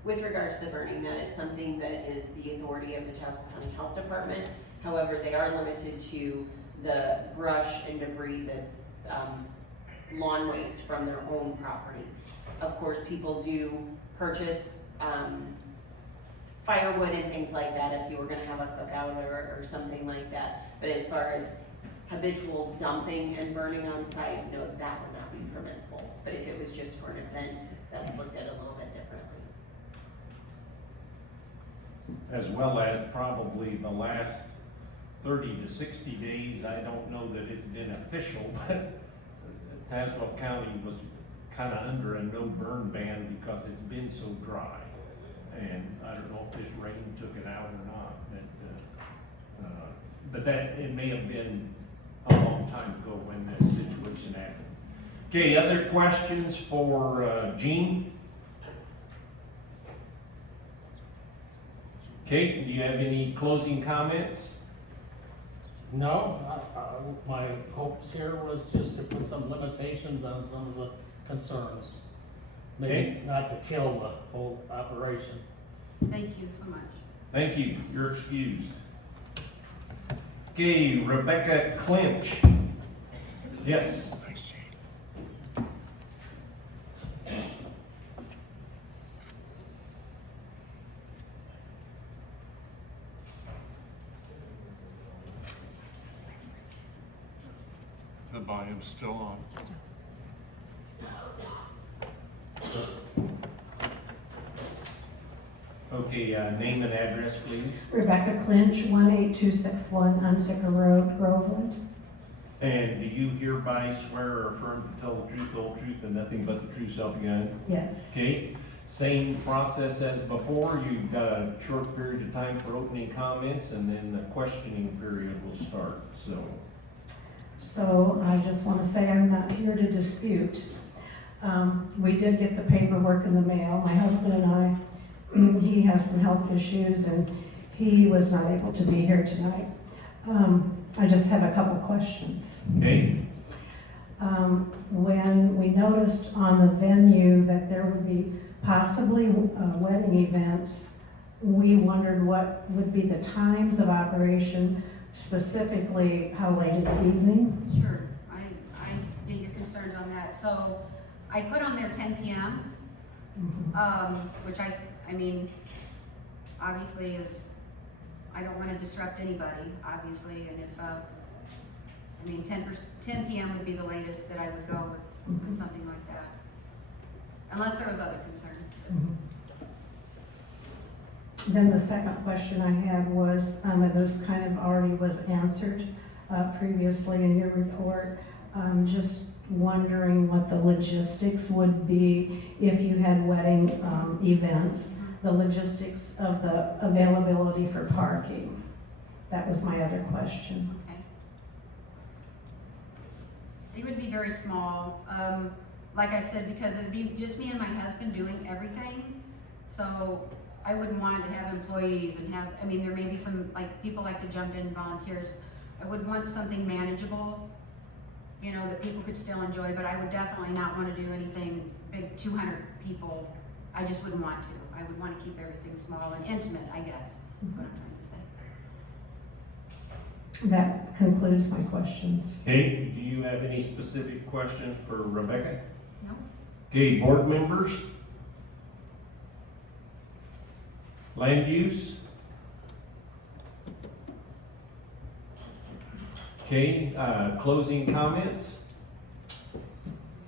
With regards to the burning, that is something that is the authority of the Tazewell County Health Department. However, they are limited to the brush and debris that's lawn waste from their own property. Of course, people do purchase firewood and things like that if you were gonna have a cookout or something like that. But as far as habitual dumping and burning on site, no, that would not be permissible. But if it was just for an event, that's looked at a little bit differently. As well as probably the last 30 to 60 days, I don't know that it's been official, but Tazewell County was kind of under a no burn ban because it's been so dry. And I don't know if this rain took it out or not, but that, it may have been a long time ago when this situation happened. Okay, other questions for Gene? Kate, do you have any closing comments? No, my hopes here was just to put some limitations on some of the concerns. Maybe Okay. not to kill the whole operation. Thank you so much. Thank you, you're excused. Okay, Rebecca Clinch. Yes. The volume's still on. Okay, name and address, please. Rebecca Clinch, 18261 Unsicker Road, Groveland. And do you hereby swear or affirm to tell the truth, the whole truth, and nothing but the true self again? Yes. Okay, same process as before. You've got a short period of time for opening comments, and then the questioning period will start, so. So I just want to say I'm not here to dispute. We did get the paperwork in the mail. My husband and I, he has some health issues and he was not able to be here tonight. I just have a couple questions. Okay, When we noticed on the venue that there would be possibly wedding events, we wondered what would be the times of operation, specifically how late in the evening. Sure, I get your concerns on that. So I put on there 10 p.m., which I mean, obviously is, I don't want to disrupt anybody, obviously, and if, I mean, 10 p.m. would be the latest that I would go with something like that. Unless there was other concern. Then the second question I had was, and this kind of already was answered previously in your report, just wondering what the logistics would be if you had wedding events, the logistics of the availability for parking. That was my other question. Okay. It would be very small. Like I said, because it'd be just me and my husband doing everything. So I wouldn't want to have employees and have, I mean, there may be some, like, people like to jump in, volunteers. I would want something manageable, you know, that people could still enjoy, but I would definitely not want to do anything big, 200 people. I just wouldn't want to. I would want to keep everything small and intimate, I guess, is what I'm trying to say. That concludes my questions. okay, do you have any specific questions for Rebecca? No? Okay, board members? Land use? Okay, closing comments?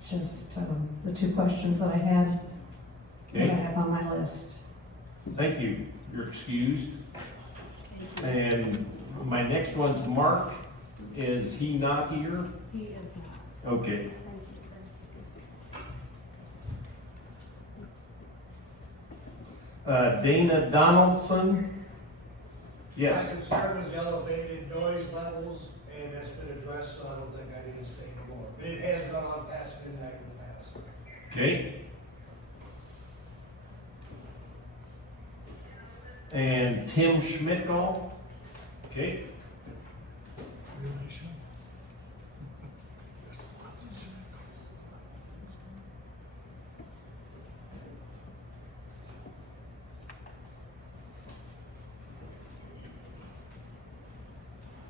Just the two questions that I had, that I Okay, have on my list. thank you, you're excused. And my next one's Mark, is he not here? He is not. Okay. Dana Donaldson? Yes. My concern was elevated noise levels, and that's been addressed, so I don't think I need to say any more. But it has gone on past midnight in the past. Okay. And Tim Schmidtall? Okay.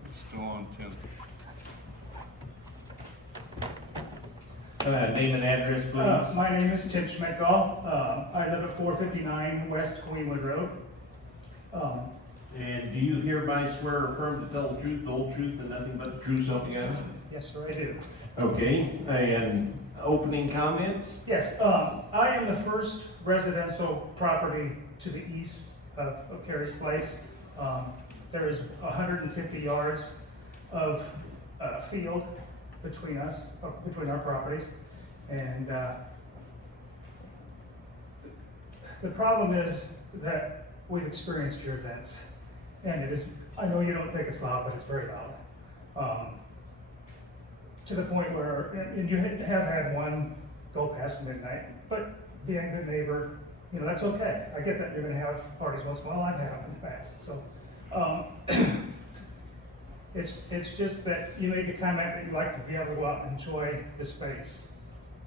It's still on 10. Name and address, please. My name is Tim Schmidtgall. I live at 459 West Queenwood Road. And do you hereby swear or affirm to tell the truth, the whole truth, and nothing but the truth, so help you God? Yes, sir, I do. Okay, and opening comments? Yes, I am the first residential property to the east of Carey's Place. There is 150 yards of field between us, between our properties. And the problem is that we've experienced your events. And it is, I know you don't think it's loud, but it's very loud. To the point where, and you have had one go past midnight, but being a good neighbor, you know, that's okay. I get that you're gonna have parties once in a while, I've had them in the past, so. It's just that you made the comment that you like to be able to go out and enjoy the space.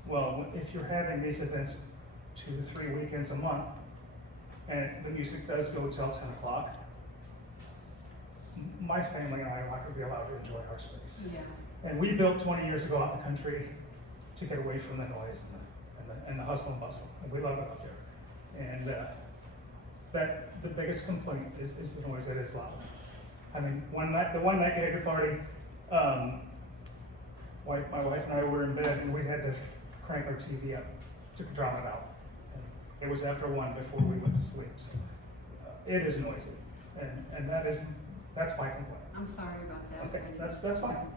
Well, if you're having these events 2 to 3 weekends a month, and the music does go till 10 o'clock, my family and I are not gonna be allowed to enjoy our space. Yeah. And we built 20 years ago out in the country to get away from the noise and the hustle and bustle, and we love it out there. And that the biggest complaint is the noise that is loud. I mean, the one night we had a party, my wife and I were in bed and we had to crank our TV up to drown it out. And it was after 1 before we went to sleep. So it is noisy, and that's my complaint. I'm sorry about that. Okay, that's fine.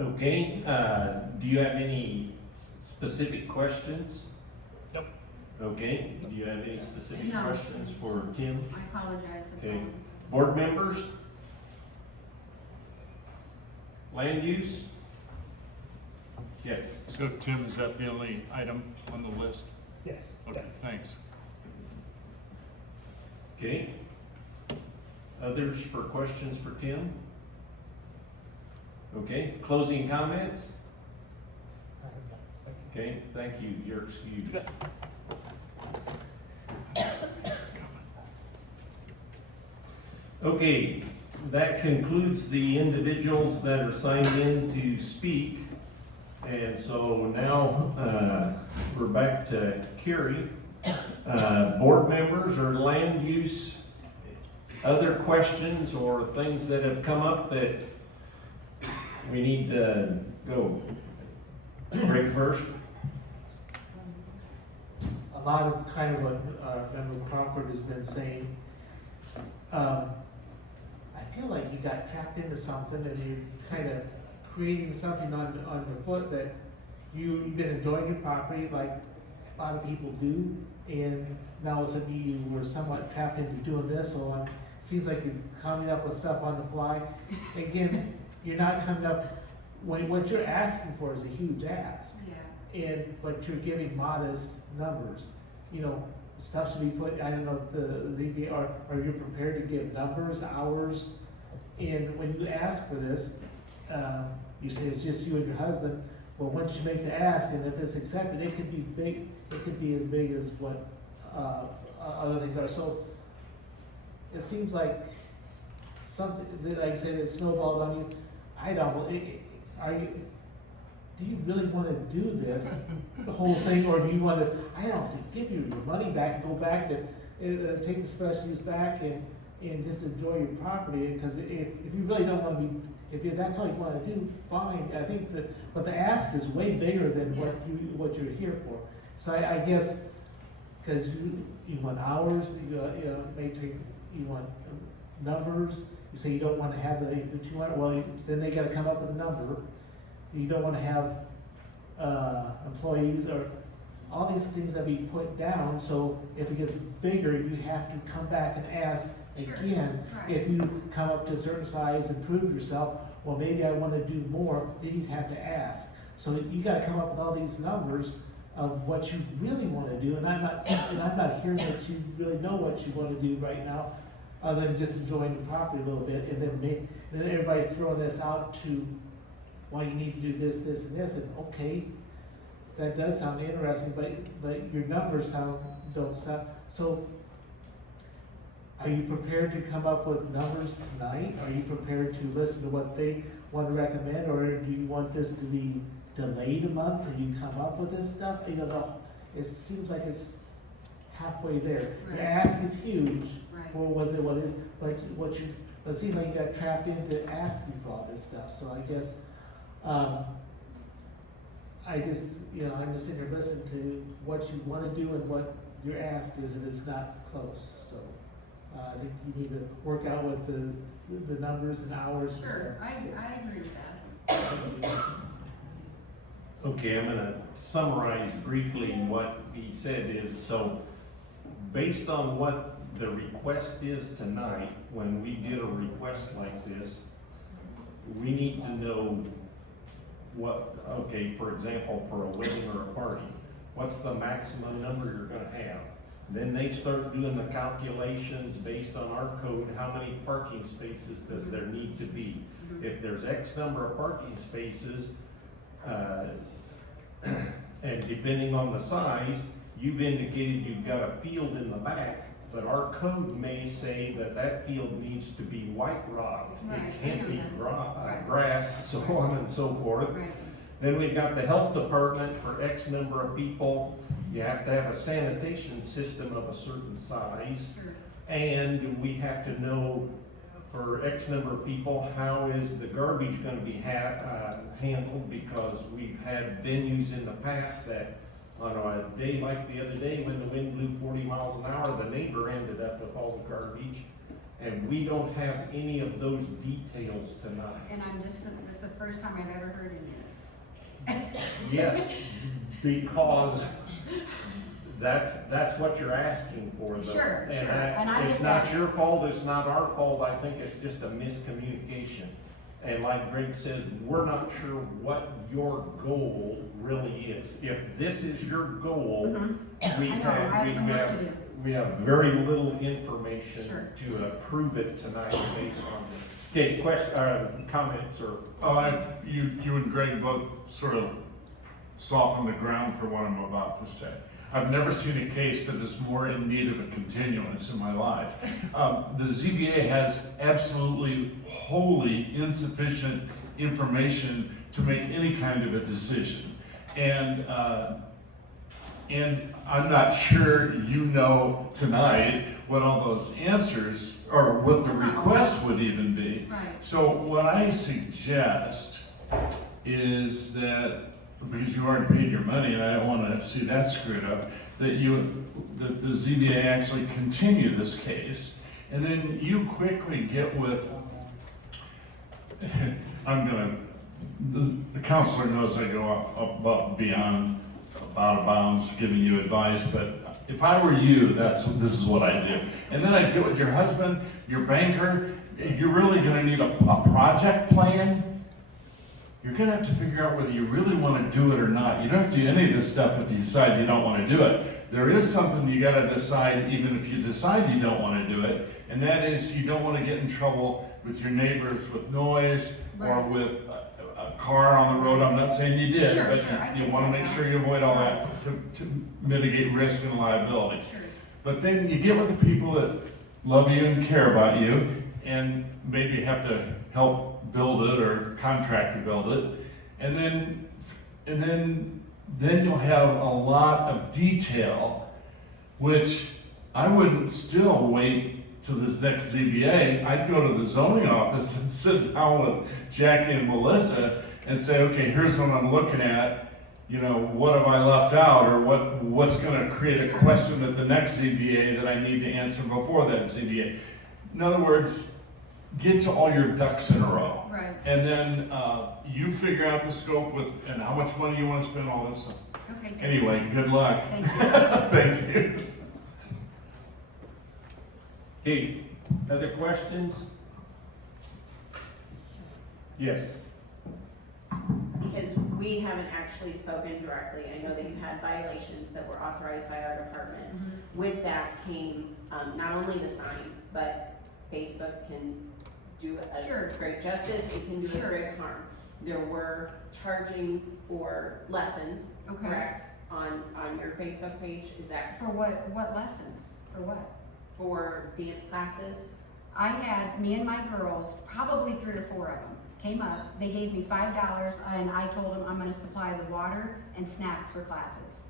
Okay, do you have any specific questions? Nope. Okay, do you have any specific No. questions for Tim? I apologize. that's Okay, all. board members? Land use? Yes. So Tim, is that the only item on the list? Yes. Okay, thanks. Okay. Others for questions for Tim? Okay, closing comments? Okay, thank you, you're excused. Okay, that concludes the individuals that are signed in to speak. And so now, we're back to Carrie. Board members or land use, other questions or things that have come up that we need to go. Greg first. A lot of kind of what Member Crawford has been saying. I feel like you got trapped into something and you kind of creating something on your foot that you've been enjoying your property like a lot of people do, and now all of a sudden you were somewhat trapped into doing this, so it seems like you're coming up with stuff on the fly. Again, you're not coming up, what you're asking for is a huge ask. Yeah. But you're giving modest numbers. You know, stuff should be put, I don't know, the ZBA, are you prepared to give numbers, hours? And when you ask for this, you say it's just you and your husband. Well, once you make the ask, and if it's accepted, it could be big, it could be as big as what other things are. So it seems like something that, like I said, it snowballed on you. I don't, do you really want to do this, the whole thing, or do you want to, I don't say, give your money back and go back and take the special use back and just enjoy your property? Because if you really don't want to be, that's all you want to do, fine. I think but the ask is way bigger than what you're here for. So I guess, because you want hours, you want numbers. You say you don't want to have the 200. Well, then they got to come up with a number. You don't want to have employees or all these things that be put down. So if it gets bigger, you have to come back and ask again. Right. If you come up to a certain size and prove yourself, well, maybe I want to do more, then you'd have to ask. So you got to come up with all these numbers of what you really want to do. And I'm not hearing that you really know what you want to do right now, other than just enjoying the property a little bit. And then everybody's throwing this out to, well, you need to do this, this, and this. And okay, that does sound interesting, but your numbers don't sound. So are you prepared to come up with numbers tonight? Are you prepared to listen to what they want to recommend, or do you want this to be delayed a month till you come up with this stuff? You know, it seems like it's halfway there. Right. The ask is huge Right. for what is, but it seems like you got trapped into asking for all this stuff, so I guess, you know, I'm just sitting here listening to what you wanna do and what your ask is, and it's not close, so. I think you need to work out what the numbers and hours and Sure, stuff. I agree with that. Okay, I'm gonna summarize briefly what he said is, so based on what the request is tonight, when we get a request like this, we need to know what, okay, for example, for a wedding or a party, what's the maximum number you're gonna have? Then they start doing the calculations based on our code, how many parking spaces does there need to be? If there's X number of parking spaces, and depending on the size, you've indicated you've got a field in the back, but our code may say that that field needs to be white rock. Right, It I can't know be that. Right. grass, so on and so forth. Right. Then we've got the health department for X number of people. You have to have a sanitation system of a certain size. Sure. And we have to know for X number of people, how is the garbage gonna be handled? Because we've had venues in the past that on a day like the other day, when the wind blew 40 miles an hour, the neighbor ended up with all the garbage. And we don't have any of those details tonight. And this is the first time I've ever heard any of this. Yes, because that's what you're asking for, though. Sure, And sure. And I it's get not that. your fault, it's not our fault, I think it's just a miscommunication. And like Greg says, we're not sure what your goal really is. If this is your goal, we I know, I have some work to do. we have very little information Sure. to approve it tonight based on this. Okay, comments or? Oh, you and Greg both sort of softened the ground for what I'm about to say. I've never seen a case that is more in need of a continuance in my life. The ZBA has absolutely wholly insufficient information to make any kind of a decision. And I'm not sure you know tonight what all those answers or what the request would even be. Right. So what I suggest is that, because you already paid your money and I don't want to see that screwed up, that the ZBA actually continue this case, and then you quickly get with, the counselor knows I go up beyond, out of bounds, giving you advice, but if I were you, this is what I'd do. And then I'd get with your husband, your banker, you're really gonna need a project plan. You're gonna have to figure out whether you really wanna do it or not. You don't have to do any of this stuff if you decide you don't wanna do it. There is something you gotta decide even if you decide you don't wanna do it, and that is you don't wanna get in trouble with your neighbors with noise or Right. with a car on the road. I'm not saying you did, Sure, but sure, I you get wanna that make now. sure you avoid all that to mitigate risk and liability. Sure. But then you get with the people that love you and care about you and maybe have to help build it or contract to build it. And then you'll have a lot of detail, which I wouldn't still wait till this next ZBA. I'd go to the zoning office and sit down with Jackie and Melissa and say, okay, here's what I'm looking at. You know, what have I left out, or what's gonna create a question at the next ZBA that I need to answer before that ZBA? In other words, get to all your ducks in a row. Right. And then you figure out the scope and how much money you wanna spend, all this stuff. Okay. Anyway, good luck. Thank you. Thank you. Okay, other questions? Yes. Because we haven't actually spoken directly. I know that you had violations that were authorized by our department. With that came, not only the sign, but Facebook can do us Sure. great justice, it can do us Sure. great harm. There were charging for lessons, Okay. correct, on your Facebook page, is that For what lessons? For what? for dance classes? I had, me and my girls, probably 3 or 4 of them, came up, they gave me $5, and I told them I'm gonna supply the water and snacks for classes.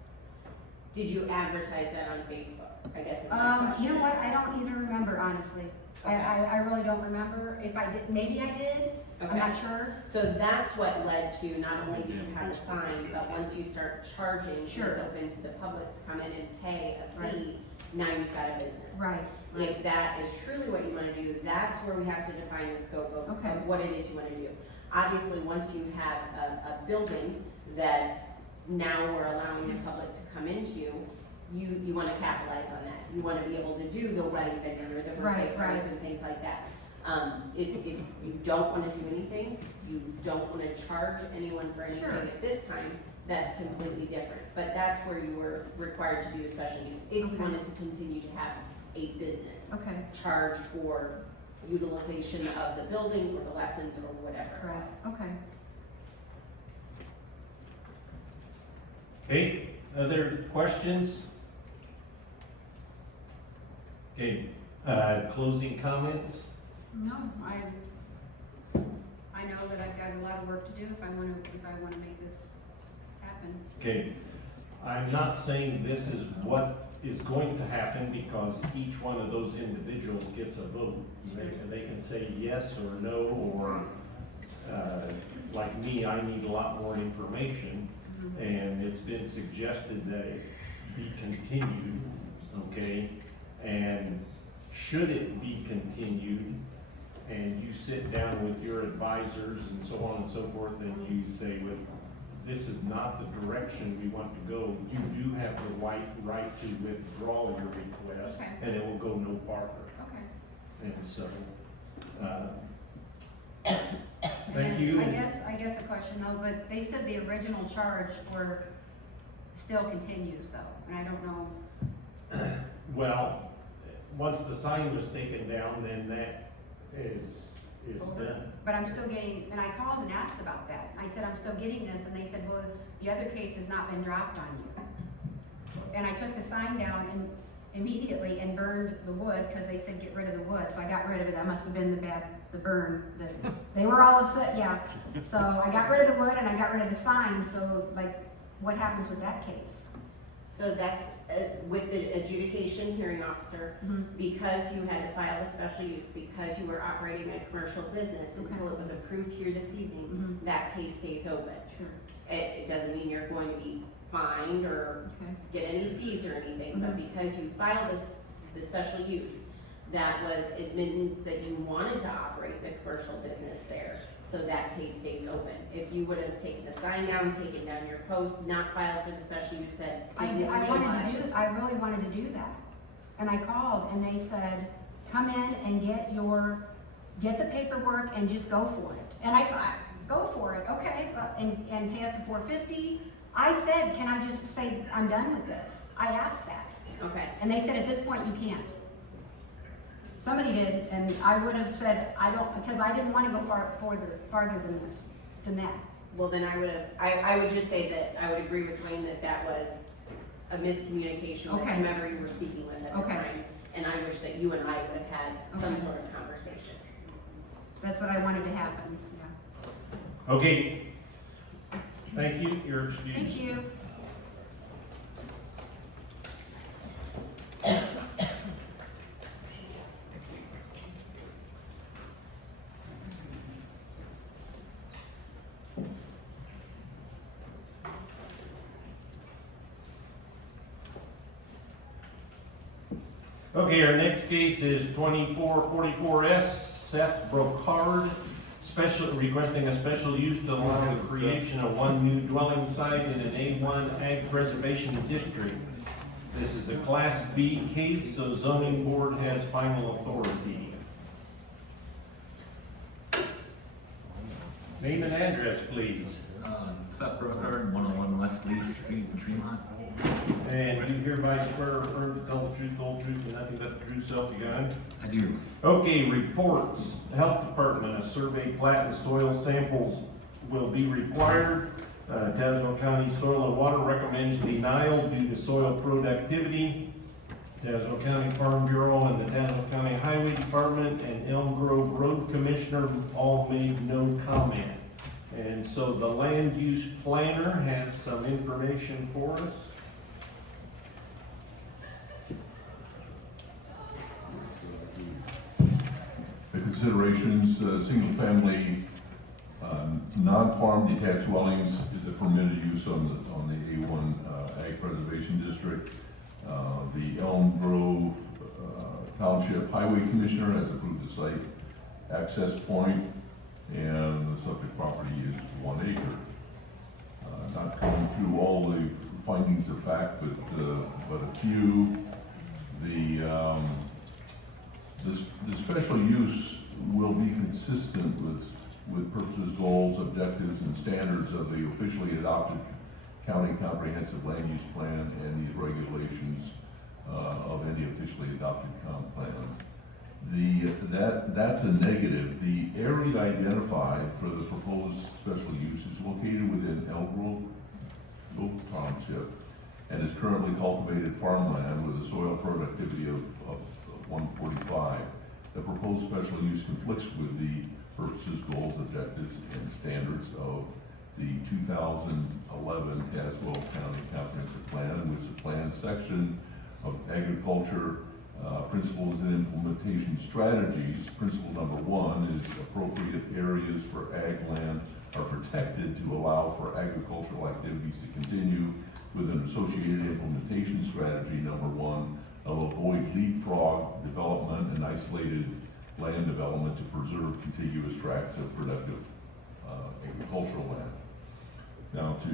Did you advertise that on Facebook? I guess is my question. You know what, I don't even remember, honestly. I really don't remember. If I did, maybe I did, I'm Okay. not sure. So that's what led to, not only do you have a sign, but once you start charging, so Sure. it's open to the public to come in and pay a fee, now you've got a business. Right, If that is truly what you wanna do, that's where we have to define the scope of Okay. what it is you wanna do. Obviously, once you have a building that now we're allowing the public to come into, you wanna capitalize on that. You wanna be able to do the wedding venue or the birthday Right, parties right. and things like that. If you don't wanna do anything, you don't wanna charge anyone for anything Sure. at this time, that's completely different. But that's where you were required to do a special use, if you Okay. wanted to continue to have a business. okay, Charge for utilization of the building or the lessons or whatever it correct, was. okay. Okay, other questions? Okay, closing comments? No, I know that I've got a lot of work to do if I wanna make this happen. Okay, I'm not saying this is what is going to happen because each one of those individuals gets a vote. They can say yes or no, or, like me, I need a lot more information. And it's been suggested that it be continued, okay? And should it be continued, and you sit down with your advisors and so on and so forth, and you say, well, this is not the direction we want to go, you do have the right to withdraw your request, Okay. and it will go no farther. Okay. And so, And thank then you. I guess a question though, but they said the original charge for still continues though, and I don't know. Well, once the sign was taken down, then that is done. But I'm still getting, and I called and asked about that. I said, I'm still getting this, and they said, well, the other case has not been dropped on you. And I took the sign down and immediately and burned the wood, because they said get rid of the wood, so I got rid of it. That must have been the burn, they were all upset, yeah. So I got rid of the wood and I got rid of the sign, so like, what happens with that case? So that's, with the adjudication hearing officer, because you had to file a special use, because you were operating a commercial business until it was approved here this evening, that case stays open. Sure, It doesn't mean you're going to be fined or okay, get any fees or anything, but because you filed the special use, that was admittance that you wanted to operate the commercial business there, so that case stays open. If you would have taken the sign down, taken down your post, not filed for the special use, said, I really wanted to do that. And I called and they said, come in and get the paperwork and just go for it. And I thought, go for it, okay, and pay us the $450. I said, can I just say, I'm done with this? I asked that. okay. And they said, at this point, you can't. Somebody did, and I would have said, I don't, because I didn't want to go farther than that. Well, then I would just say that I would agree with Dwayne that was a miscommunication with Okay. whomever you were speaking with at the Okay. time. And I wish that you and I would have had some Okay. sort of conversation. That's what I wanted to happen, yeah. Okay. Thank you, you're excused. Thank you. Okay, our next case is 2444S, Seth Brocard, requesting a special use to allow the creation of one new dwelling site in an A1 Ag Preservation District. This is a Class B case, so zoning board has final authority. Name and address, please. Seth Brocard, 101 West Lee Street, Tremont. And you hereby swear or affirm to tell the truth, the whole truth, and nothing but the true self you got? I do. Okay, reports. Health Department, a survey plat and soil samples will be required. Tazewell County Soil and Water recommends denial due to soil productivity. Tazewell County Farm Bureau and the Tazewell County Highway Department and Elm Grove Road Commissioner all made no comment. And so the land use planner has some information for us. considerations, single-family, non-farm detached dwellings is a permitted use on the A1 Ag Preservation District. The Elm Grove Township Highway Commissioner has approved the site access point, and the subject property is 1 acre. Not going through all the findings of fact, but a few. The special use will be consistent with purposes, goals, objectives, and standards of the officially adopted county comprehensive land use plan and the regulations of any officially adopted comp plan. That's a negative. The area identified for the proposed special use is located within Elk Grove Township and is currently cultivated farmland with a soil productivity of 145. The proposed special use conflicts with the purposes, goals, objectives, and standards of the 2011 Tazewell County Comprehensive Plan, which the plan section of agriculture principles and implementation strategies. Principle number 1 is appropriate areas for ag land are protected to allow for agricultural activities to continue with an associated implementation strategy. Number 1 of avoid leapfrog development and isolated land development to preserve contiguous tracts of productive agricultural land. Now to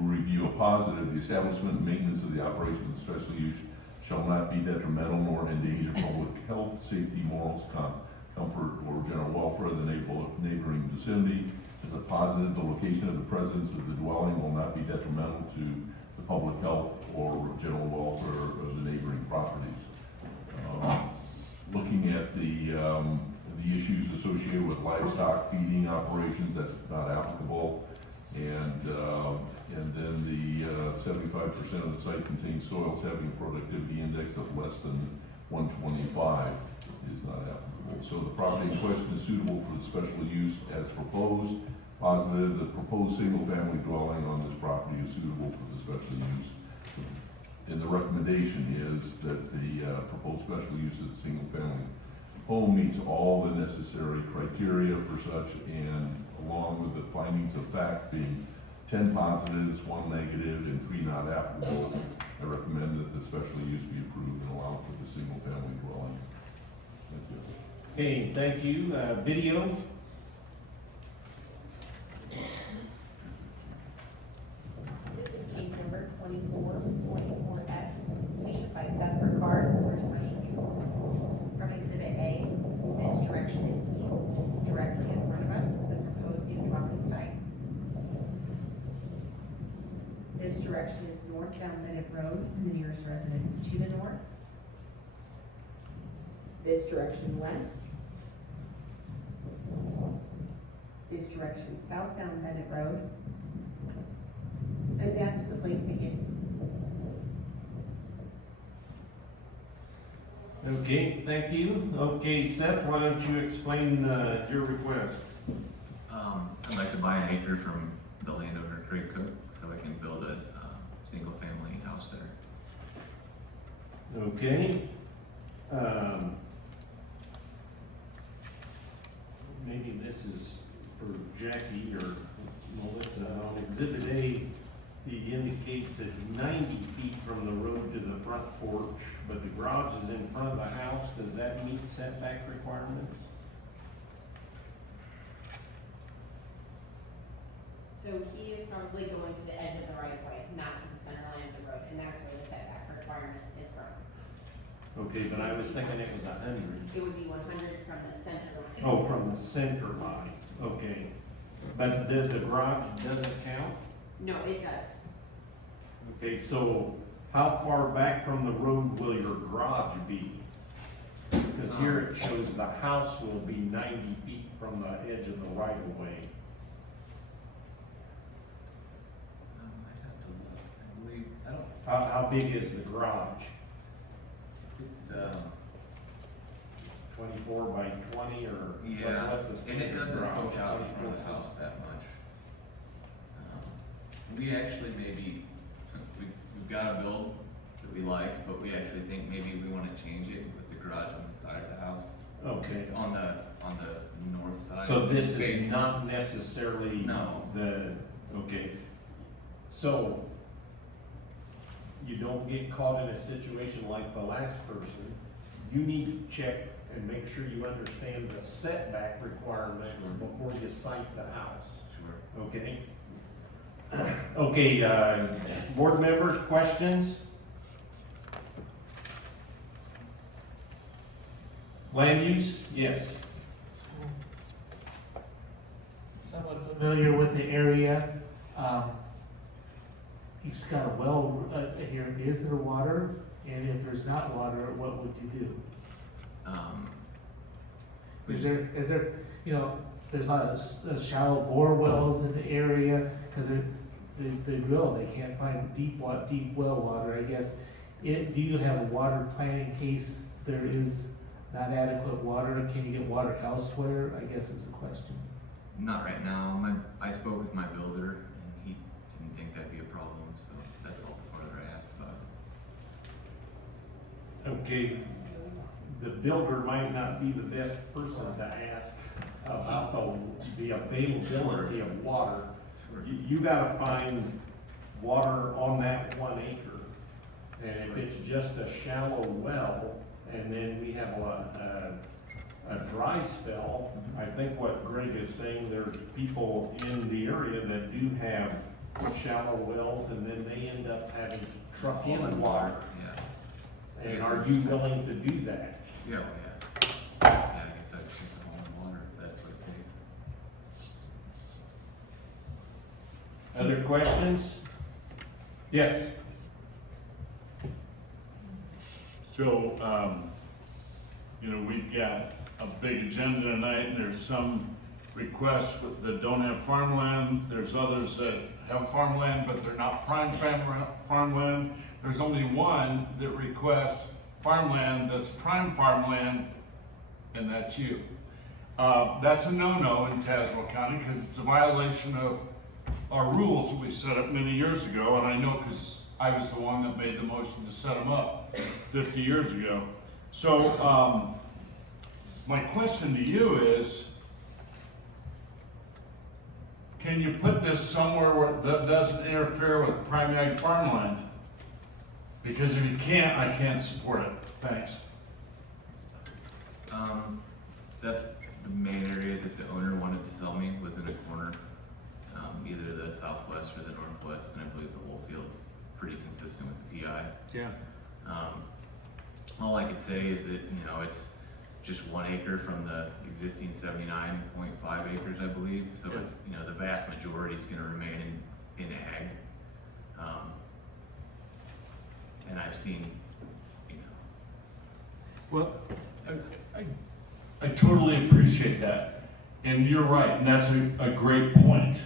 review a positive, the establishment and maintenance of the operation of the special use shall not be detrimental nor endanger public health, safety, morals, comfort, or general welfare of the neighboring vicinity. As a positive, the location of the presence of the dwelling will not be detrimental to the public health or general welfare of the neighboring properties. Looking at the issues associated with livestock feeding operations, that's not applicable. And then the 75% of the site contains soils having a productivity index of less than 125 is not applicable. So the property in question is suitable for the special use as proposed. Positive, the proposed single-family dwelling on this property is suitable for the special use. And the recommendation is that the proposed special use of the single-family home meets all the necessary criteria for such, and along with the findings of fact being 10 positives, 1 negative, and 3 not applicable, I recommend that the special use be approved and allowed for the single-family dwelling. Thank you. Okay, thank you. Video? This is case number 2444S, petition by Seth Ricard for special use. From Exhibit A, this direction is east, directly in front of us, the proposed new dwelling site. This direction is north down Bennett Road, and the nearest residence to the north. This direction west. This direction south down Bennett Road. And back to the place beginning. Okay, thank you. Okay, Seth, why don't you explain your request? I'd like to buy an acre from the landowner Craig Cook so I can build a single-family house there. Okay. Maybe this is for Jackie or Melissa. On Exhibit A, he indicates it's 90 feet from the road to the front porch, but the garage is in front of the house. Does that meet setback requirements? So he is probably going to the edge of the right of way, not to the center line of the road, and that's where the setback requirement is from. Okay, but I was thinking it was 100. It would be 100 from the center line. Oh, from the center line, okay. But the garage doesn't count? No, it does. Okay, so how far back from the road will your garage be? Because here it shows the house will be 90 feet from the edge of the right of way. I'd have to look. I believe, I don't, How big is the garage? it's, 24 by 20 or? yeah, what's the and it standard doesn't garage? poke out in front of 24 the house that much. We actually maybe, we've got a build that we liked, but we actually think maybe we wanna change it with the garage on the side of the house, Okay. on the north side. So this Face- is not necessarily No. okay. So you don't get caught in a situation like the last person. You need to check and make sure you understand the setback requirements before you cite the house, Sure. okay? Okay, board members, questions? Land use? Yes. Somewhat familiar with the area. He's got a well here. Is there water? And if there's not water, what would you do? Is there, you know, there's a lot of shallow bore wells in the area, because they drill, they can't find deep well water, I guess. Do you have a water plan in case there is not adequate water? Can you get water elsewhere, I guess is the question. Not right now. I spoke with my builder, and he didn't think that'd be a problem, so that's all the further I asked about. Okay, the builder might not be the best person to ask about the availability of water. Sure. You gotta find water on that 1 acre. And if it's just a shallow well, and then we have a dry spell, I think what Greg is saying, there's people in the area that do have shallow wells, and then they end up having to truck in water. Yeah. And are you willing to do that? Yeah, well, yeah. Yeah, I guess I'd take the home in water if that's what it takes. Other questions? Yes. So, you know, we've got a big agenda tonight, and there's some requests that don't have farmland. There's others that have farmland, but they're not prime farmland. There's only one that requests farmland that's prime farmland, and that's you. That's a no-no in Tazewell County, because it's a violation of our rules that we set up many years ago, and I know because I was the one that made the motion to set them up 50 years ago. So, my question to you is, can you put this somewhere where that doesn't interfere with primary farmland? Because if you can't, I can't support it. Thanks. That's the main area that the owner wanted to sell me, was in a corner, either the southwest or the northwest, and I believe the whole field's pretty consistent with the PI. Yeah. All I could say is that, you know, it's just 1 acre from the existing 79.5 acres, I believe. So Yeah. it's, you know, the vast majority is gonna remain in ag. And I've seen, you know. Well, I totally appreciate that, and you're right, and that's a great point.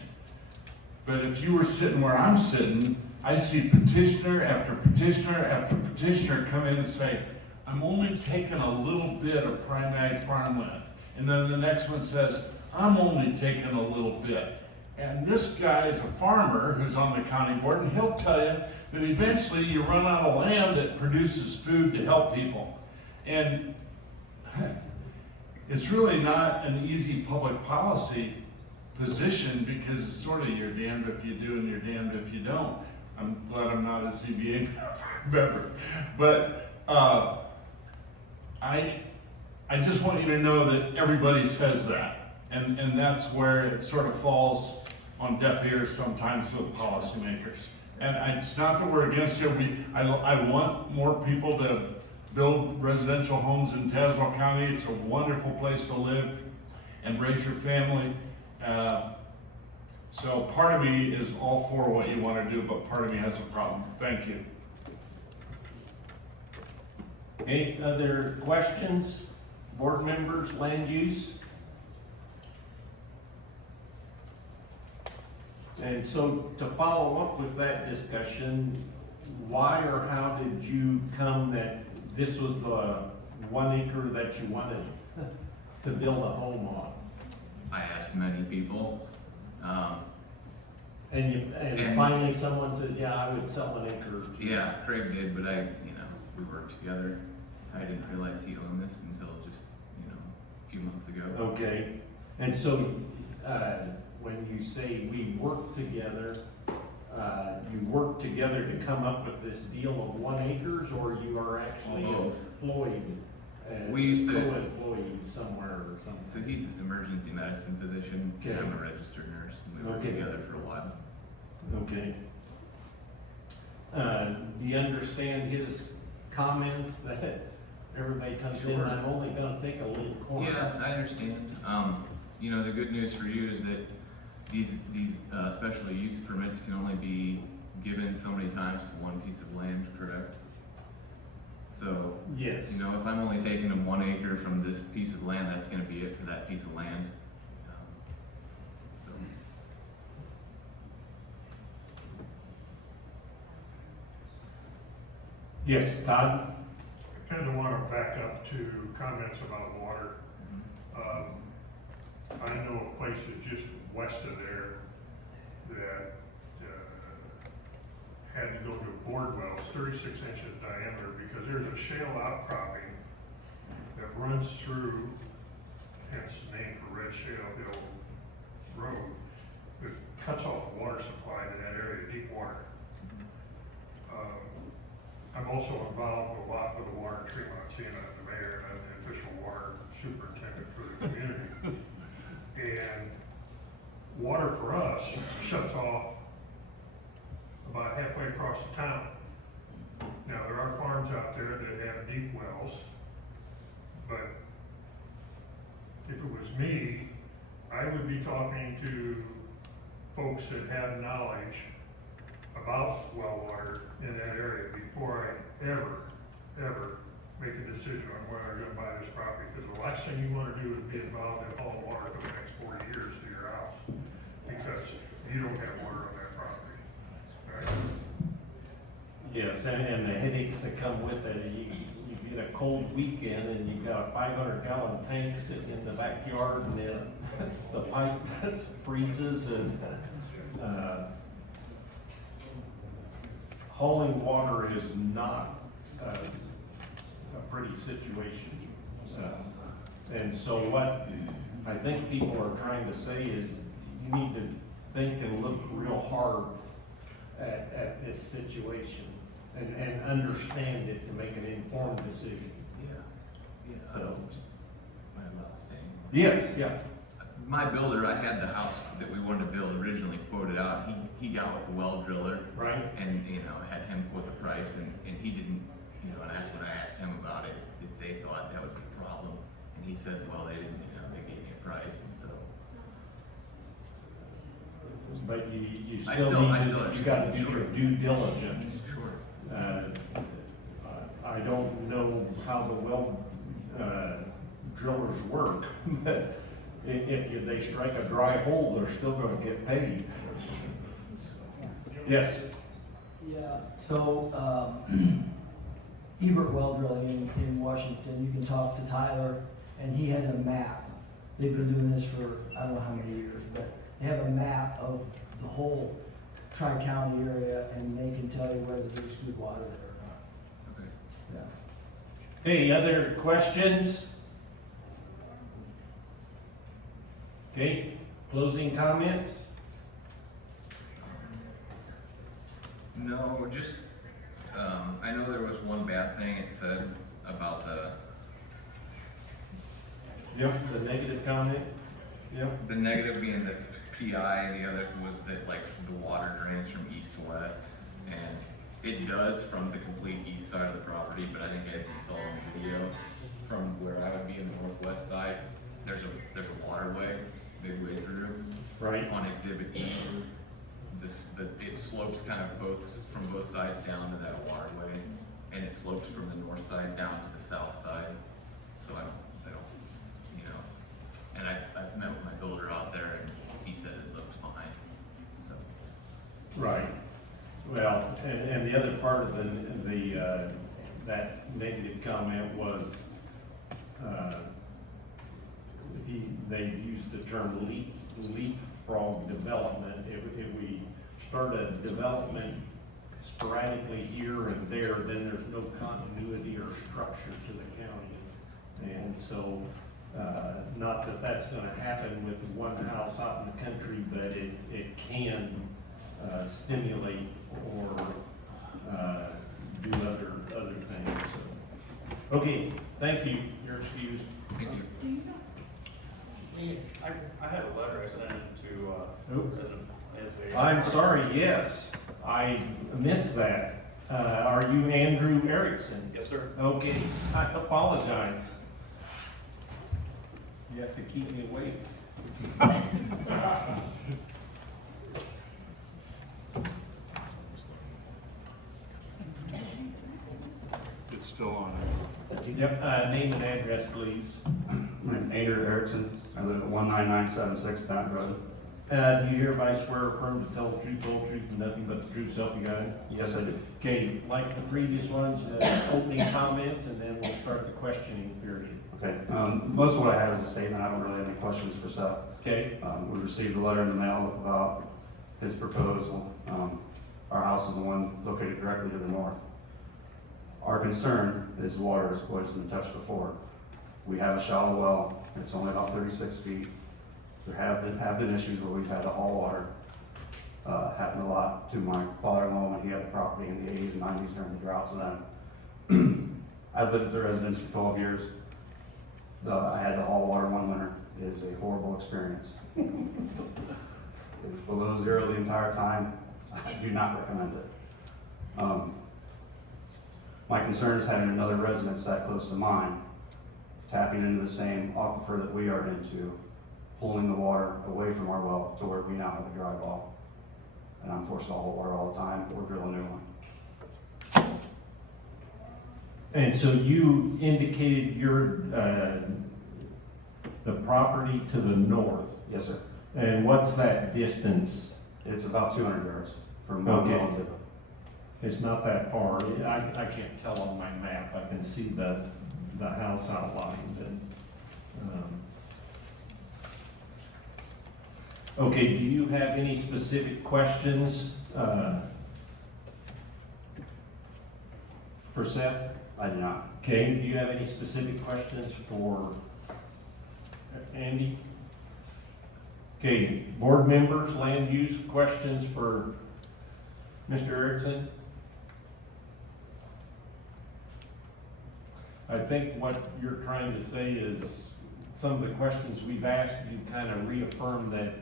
But if you were sitting where I'm sitting, I see petitioner after petitioner after petitioner come in and say, I'm only taking a little bit of prime ag farmland. And then the next one says, I'm only taking a little bit. And this guy is a farmer who's on the county board, and he'll tell you that eventually you run out of land that produces food to help people. And it's really not an easy public policy position, because it's sort of you're damned if you do and you're damned if you don't. I'm glad I'm not a ZBA member. But I just want you to know that everybody says that. And that's where it sort of falls on deaf ears sometimes with policymakers. And it's not that we're against you. I want more people to build residential homes in Tazewell County. It's a wonderful place to live and raise your family. So part of me is all for what you want to do, but part of me has a problem. Thank you. Any other questions? Board members, land use? And so to follow up with that discussion, why or how did you come that this was the 1 acre that you wanted to build a home on? I asked many people, And finally someone says, yeah, I would sell an acre. yeah, Craig did, but we worked together. I didn't realize he owned this until just, you know, a few months ago. Okay, and so, when you say we work together, you work together to come up with this deal of 1 acres, or you are actually Both. employed? We used to- Co-employees somewhere or something? So he's an emergency medicine physician, and Okay. I'm a registered nurse, and we worked Okay. together for a while. Okay. Do you understand his comments that everybody comes in, Sure. I'm only gonna take a little corner? Yeah, I understand. You know, the good news for you is that these special use permits can only be given so many times to one piece of land, correct? So, Yes. you know, if I'm only taking them 1 acre from this piece of land, that's gonna be it for that piece of land. So, Yes, Todd? I kind of want to back up to comments about water. I know a place that's just west of there that had to go to board wells, 36 inches diameter, because there's a shale outcropping that runs through, hence the name for Red Shale Hill Road, that cuts off the water supply to that area, deep water. I'm also involved a lot with the water treatment, seeing I'm the mayor and I'm the official water superintendent for the community. And water for us shuts off about halfway across the town. Now, there are farms out there that have deep wells, but if it was me, I would be talking to folks that have knowledge about well water in that area before I ever make a decision on whether I'm gonna buy this property, because the last thing you wanna do is be involved in hauling water for the next 40 years to your house, because you don't have water on that property, right? Yes, and the headaches that come with it, you get a cold weekend and you've got a 500-gallon tank sitting in the backyard and then the pipe freezes and, hauling water is not a pretty situation. And so what I think people are trying to say is you need to think and look real hard at this situation and understand it to make an informed decision. yeah. So- Am I allowed to say anymore? Yes, yeah. My builder, I had the house that we wanted to build originally quoted out. He got with the well driller Right? and, you know, had him quote the price and he didn't, you know, and that's when I asked him about it, if they thought that would be a problem. And he said, well, they didn't, you know, they gave me a price and so. But you I still still need to, you gotta do understand. your due diligence. Sure. I don't know how the well, drillers work, but if they strike a dry hole, they're still gonna get paid. Yes, Yeah, so, Ebert Well Drilling in Washington, you can talk to Tyler, and he has a map. They've been doing this for, I don't know how many years, but they have a map of the whole tri-county area, and they can tell you whether there's good water there or not. Okay. Yeah. hey, other questions? Okay, closing comments? No, just, I know there was one bad thing it said about Yep, the negative comment? Yep. the negative being the PI, and the other was that like the water drains from east to west. And it does from the complete east side of the property, but I think as you saw in the video, from where I would be in the northwest side, there's a waterway midway through. Right. On Exhibit E. It slopes kind of from both sides down to that waterway, and it slopes from the north side down to the south side. So I don't, you know, and I've met with my builder out there, and he said it looked fine, so. Right. Well, and the other part of the that negative comment was, they used the term leapfrog development. If we start a development sporadically here and there, then there's no continuity or structure to the county. And so, not that that's gonna happen with one house out in the country, but it can stimulate or do other things, so. Okay, thank you, you're excused. Thank you. I had a letter I sent to, as a. I'm sorry, yes, I missed that. Are you Andrew Erickson? Yes, sir. Okay, I apologize. You have to keep me awake. It's still on. Yep, name and address, please. My name's Andrew Erickson. I live at 19976 Bennett Road. Do you hereby swear or affirm to tell the truth, the whole truth, and nothing but the truth, so help you God? Yes, I do. Okay, like the previous ones, opening comments, and then we'll start the questioning period. Okay, most of what I have is a statement. I don't really have any questions for Seth. Okay, We received a letter in the mail about his proposal. Our house is the one located directly to the north. Our concern is water, as Boyd's been touched before. We have a shallow well. It's only about 36 feet. There have been issues where we've had to haul water. Happened a lot to my father-in-law when he had the property in the 80s and 90s during the droughts of them. I've lived at the residence for 12 years. I had to haul water one winter. It is a horrible experience. It was below zero the entire time. I do not recommend it. My concern is having another residence that close to mine, tapping into the same aquifer that we are into, pulling the water away from our well to where we now have a dry well. And I'm forced to haul water all the time or drill a new one. and so you indicated your, the property to the north, Yes, sir. and what's that distance? It's about 200 yards from one well Okay. to. It's not that far. I can't tell on my map. I can see the house outlined and, okay, do you have any specific questions, for Seth? I do not. Okay, do you have any specific questions for Andy? Okay, board members, land use questions for Mr. Erickson? I think what you're trying to say is some of the questions we've asked, you kind of reaffirm that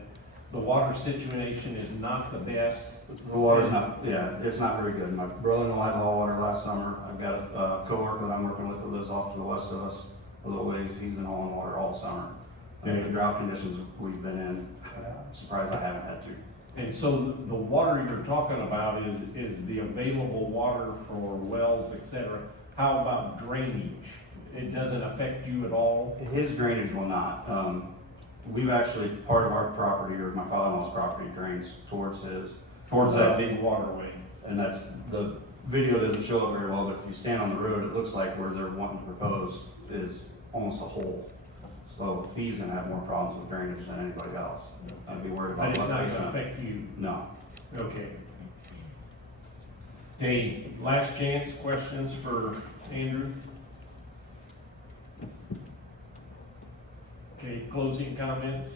the water situation is not the best. The water's not, yeah, it's not very good. My brother-in-law had haul water last summer. I've got a coworker that I'm working with who lives off to the west of us a little ways. He's been hauling water all summer. The drought conditions we've been in, I'm surprised I haven't had to. And so the water you're talking about is the available water for wells, et cetera. How about drainage? It doesn't affect you at all? His drainage will not. We've actually, part of our property, or my father-in-law's property, drains towards his. Towards that big waterway? And that's, the video doesn't show it very well, but if you stand on the road, it looks like where they're wanting to propose is almost a hole. So he's gonna have more problems with drainage than anybody else. I'd be worried about. But it's not what gonna they affect you? No. Okay. Okay, last chance, questions for Andrew? Okay, closing comments?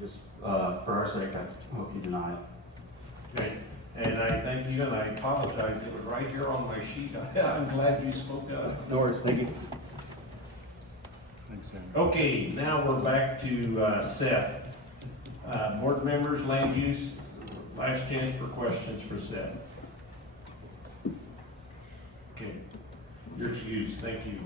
Just, for our sake, I hope you deny it. Okay, and I thank you, and I apologize, it was right here on my sheet. I'm glad you spoke up. No worries, thank you. Thanks, Sam. Okay, now we're back to Seth. Board members, land use, last chance for questions for Seth. Okay, you're excused, thank you.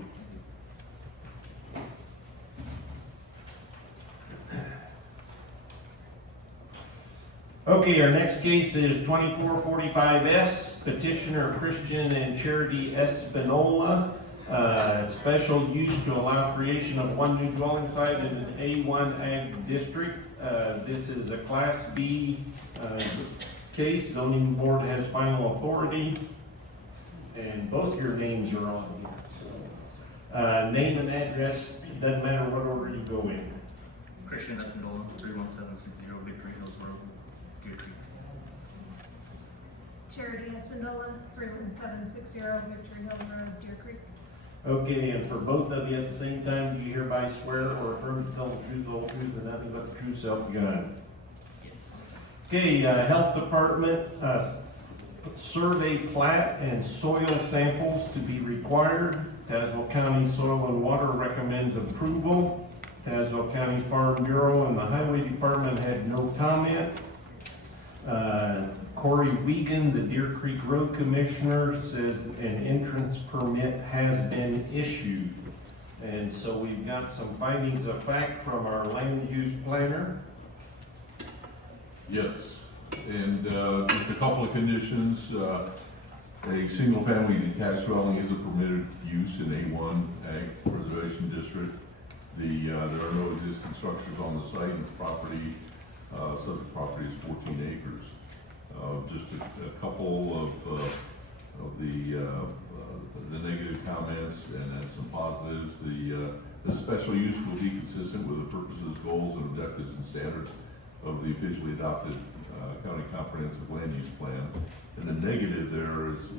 Okay, our next case is 2445S, petitioner Christian and Charity Espinola. Special use to allow creation of one new dwelling site in an A1 Ag district. This is a Class B case. Zoning board has final authority. And both your names are on here. So, name and address, doesn't matter what order you go in. Christian Espinola, 31760 Big Green Hills Road, Good Creek. Charity Espinola, 31760 Victory Hill Road, Deer Creek. Okay, and for both of you at the same time, do you hereby swear or affirm to tell the truth, the whole truth, and nothing but the truth, so help you God? Yes. Okay, Health Department, survey plat and soil samples to be required. Tazewell County Soil and Water recommends approval. Tazewell County Farm Bureau and the Highway Department had no comment. Corey Wiegand, the Deer Creek Road Commissioner, says an entrance permit has been issued. And so we've got some findings of fact from our land use planner. Yes, and just a couple of conditions. A single-family detached dwelling is a permitted use in A1 Ag Preservation District. There are no existing structures on the site, and the property, subject property is 14 acres. Just a couple of the negative comments and then some positives. The special use will be consistent with the purposes, goals, and objectives and standards of the officially adopted county comprehensive land use plan. And the negative there is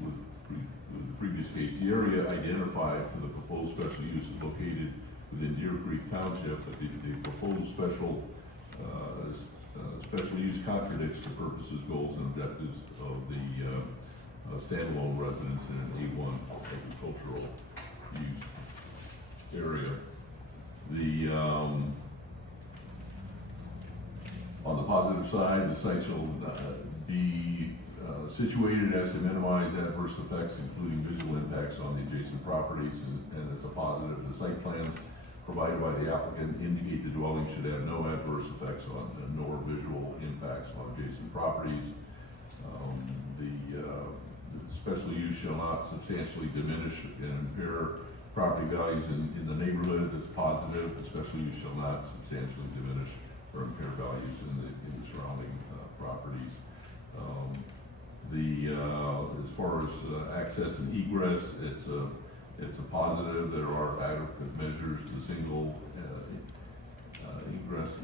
with the previous case, the area identified for the proposed special use is located within Deer Creek Township, but the proposed special use contradicts the purposes, goals, and objectives of the standalone residence in an A1 agricultural use area. On the positive side, the site shall be situated as to minimize adverse effects, including visual impacts on the adjacent properties, and it's a positive. The site plans provided by the applicant indicate the dwelling should have no adverse effects on, nor visual impacts on adjacent properties. The special use shall not substantially diminish and impair property values in the neighborhood. That's positive. The special use shall not substantially diminish or impair values in the surrounding properties. As far as access and egress, it's a positive. There are adequate measures. The single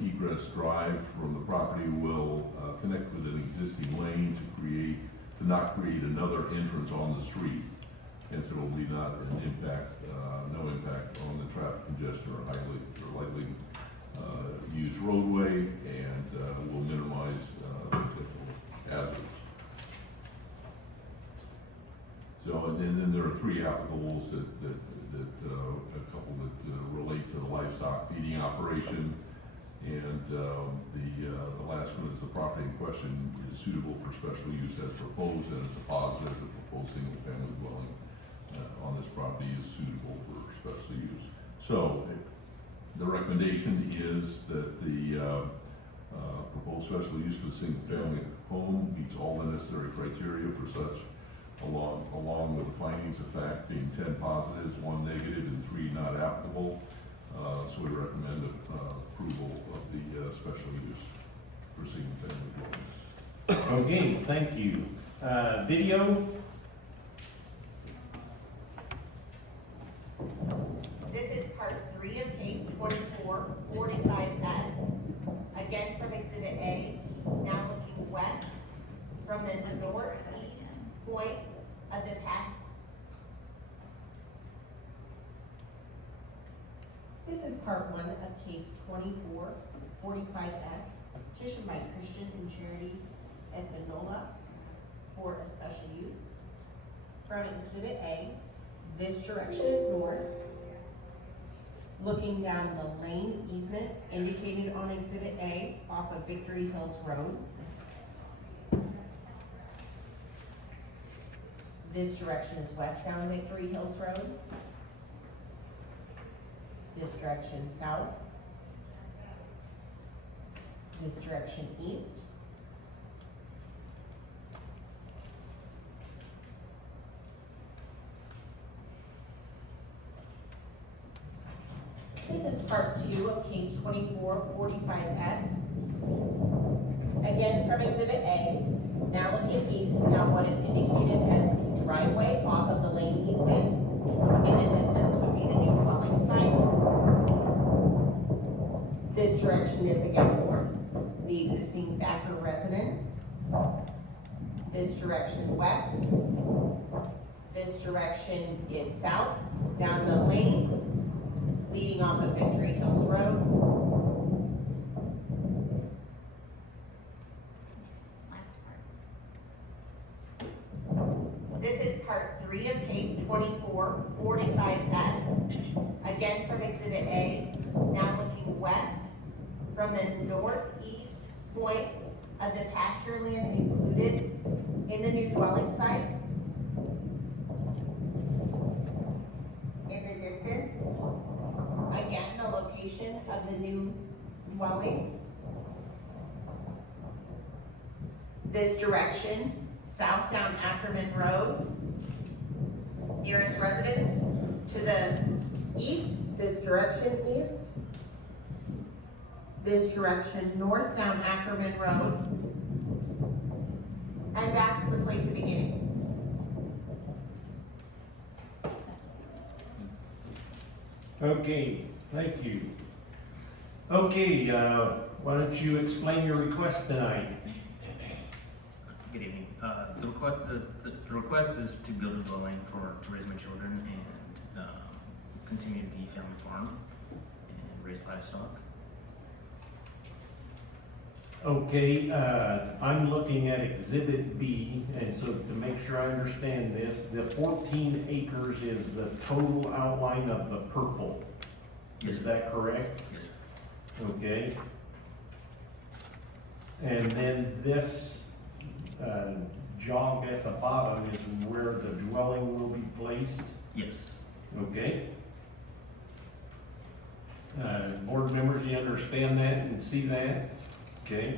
egress drive from the property will connect with an existing lane to not create another entrance on the street. Hence, it will be not an impact, no impact on the traffic congestion or lightly used roadway, and will minimize potential hazards. So, and then there are three applicables a couple that relate to the livestock feeding operation, and the last one is the property in question is suitable for special use as proposed, and it's a positive. The proposed single-family dwelling on this property is suitable for special use. So, the recommendation is that the proposed special use for the single-family home meets all the necessary criteria for such, along with the findings of fact being 10 positives, 1 negative, and 3 not applicable. So we recommend approval of the special use for single-family dwellings. Okay, thank you. Video? This is part 3 of case 2445S. Again from Exhibit A, now looking west from the northeast point of the path. This is part 1 of case 2445S, petition by Christians and Charity Espinola for a special use. From Exhibit A, this direction is north. Looking down the lane easement indicated on Exhibit A off of Victory Hills Road. This direction is west down Victory Hills Road. This direction south. This direction east. This is part 2 of case 2445S. Again from Exhibit A, now looking east, now what is indicated as the driveway off of the lane easement. In the distance would be the new dwelling site. This direction is again north, the existing Backer residence. this direction west. This direction is south, down the lane, leading off of Victory Hills Road. Last part. This is part 3 of case 2445S. Again from Exhibit A, now looking west from the northeast point of the pasture land included in the new dwelling site. In the distance, again, the location of the new dwelling. This direction, south down Ackerman Road. Nearest residence to the east, this direction east. This direction north down Ackerman Road. And back to the place of beginning. Okay, thank you. Okay, why don't you explain your request tonight? Good evening. The request is to build a dwelling to raise my children and continue the family farm and raise livestock. Okay, I'm looking at Exhibit B, and so to make sure I understand this, the 14 acres is the total outline of the purple. Is that correct? Yes, sir. Okay. And then this jog at the bottom is where the dwelling will be placed? Yes. Okay. Board members, you understand that and see that? Okay.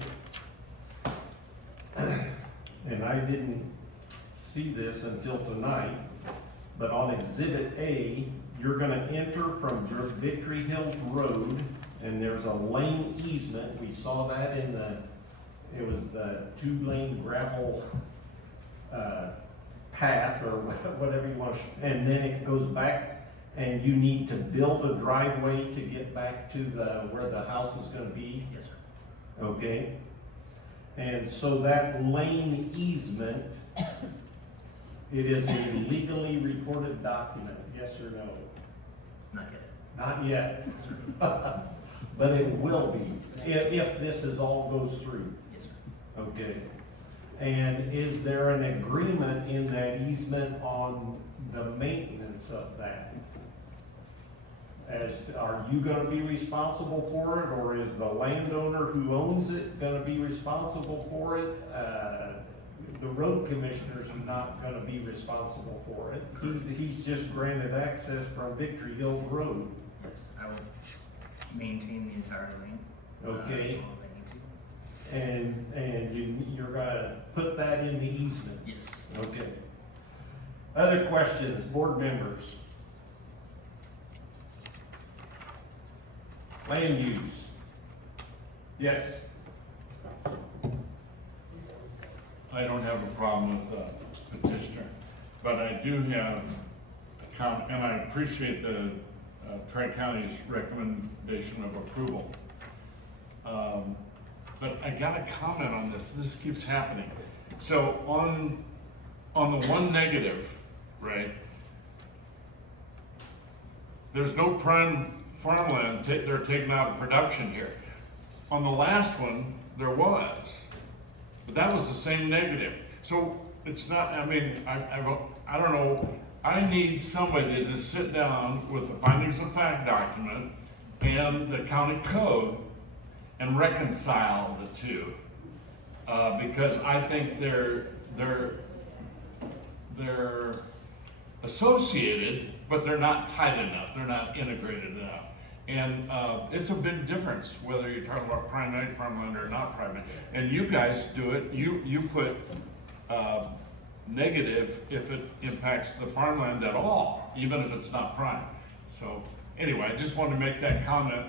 And I didn't see this until tonight, but on Exhibit A, you're gonna enter from Victory Hills Road, and there's a lane easement. We saw that in it was the 2-lane gravel path, or whatever you want, and then it goes back, and you need to build a driveway to get back to where the house is gonna be. Yes, sir. Okay, and so that lane easement, it is a legally recorded document, yes or no? Not yet. Not yet. But it will be, if this all goes through. Yes, sir. Okay. And is there an agreement in that easement on the maintenance of that? Are you gonna be responsible for it, or is the landowner who owns it gonna be responsible for it? The road commissioners are not gonna be responsible for it. He's just granted access from Victory Hills Road. Yes, I will maintain the entire lane. Okay. As well as I need to. And you're gonna put that in the easement? Yes. Okay. Other questions, board members? Land use? Yes. I don't have a problem with the petitioner, but I do have a comment, and I appreciate the Tri-County's recommendation of approval. But I got a comment on this. This keeps happening. So on the one negative, right? There's no prime farmland they're taking out of production here. On the last one, there was, but that was the same negative. So it's not, I mean, I don't know, I need somebody to sit down with the findings of fact document and the county code and reconcile the two. Because I think they're associated, but they're not tight enough, they're not integrated enough. And it's a big difference whether you're talking about primate farmland or not primate. And you guys do it, you put negative if it impacts the farmland at all, even if it's not prime. So anyway, I just wanted to make that comment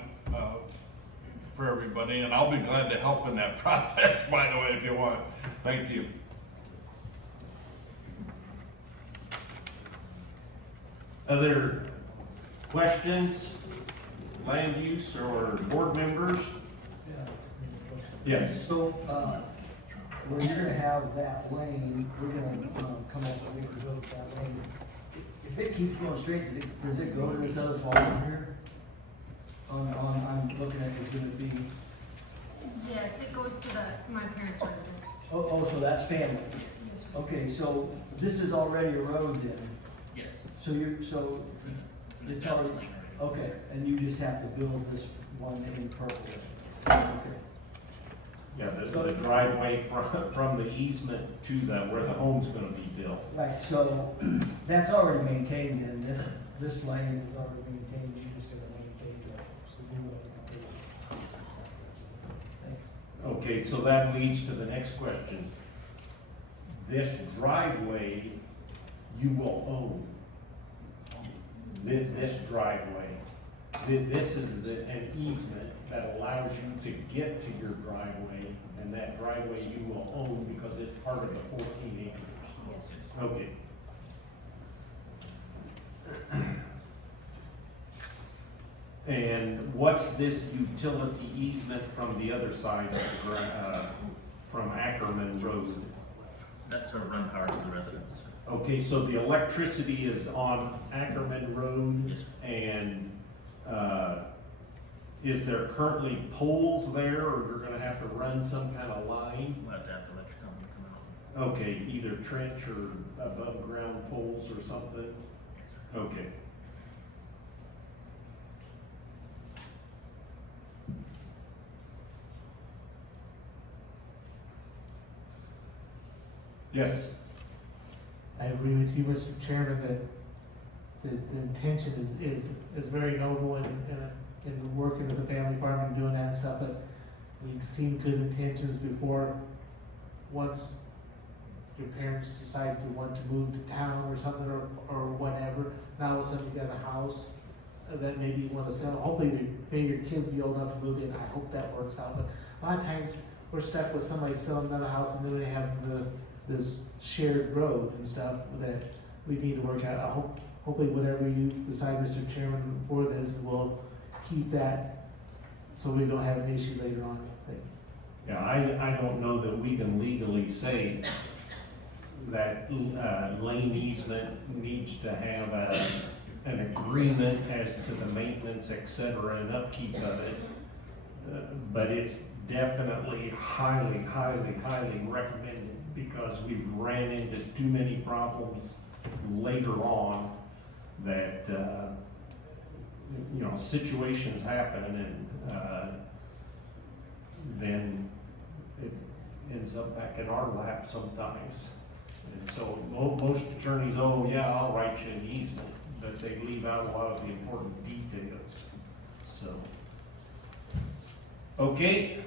for everybody, and I'll be glad to help in that process, by the way, if you want. Thank you. Other questions, land use or board members? Yes. So, where you're gonna have that lane, we're gonna, come up with a road that lane. If it keeps going straight, does it go to this other farm here? I'm looking at it's gonna be, Yes, it goes to my parents' residence. oh, so that's family. Yes. Okay, so this is already a road then? Yes. So so, It's an it's established already, lane already. okay, and you just have to build this one in purple. Okay. Yeah, the driveway from the easement to where the home's gonna be built. Right, so that's already maintained and this lane is already maintained, you're just gonna maintain the new lane. Thanks. Okay, so that leads to the next question. This driveway, you will own. This driveway. This is an easement that allows you to get to your driveway, and that driveway you will own because it's part of the 14 acres. Yes. Okay. And what's this utility easement from the other side of the, from Ackerman Road? That's to run power to the residents. Okay, so the electricity is on Ackerman Road? Yes. And, is there currently poles there, or you're gonna have to run some kind of line? We'll have to have the electric company come out. Okay, either trench or above ground poles or something? Okay. Yes, I agree with you, Mr. Chairman, that the intention is very noble in working with the family farm and doing that stuff, but we've seen good intentions before. Once your parents decide to want to move to town or something or whatever, now all of a sudden you got a house that maybe you wanna sell. Hopefully, maybe your kids be old enough to move in. I hope that works out, but a lot of times we're stuck with somebody selling another house and then they have this shared road and stuff that we need to work out. Hopefully whatever you decide, Mr. Chairman, for this will keep that so we don't have an issue later on. Thank you. yeah, I don't know that we can legally say that lane easement needs to have an agreement as to the maintenance, et cetera, and upkeep of it. But it's definitely highly recommended because we've ran into too many problems later on that, situations happen and, then it ends up back in our lap sometimes. And so most attorneys, oh yeah, I'll write you an easement, but they leave out a lot of the important details, so. Okay,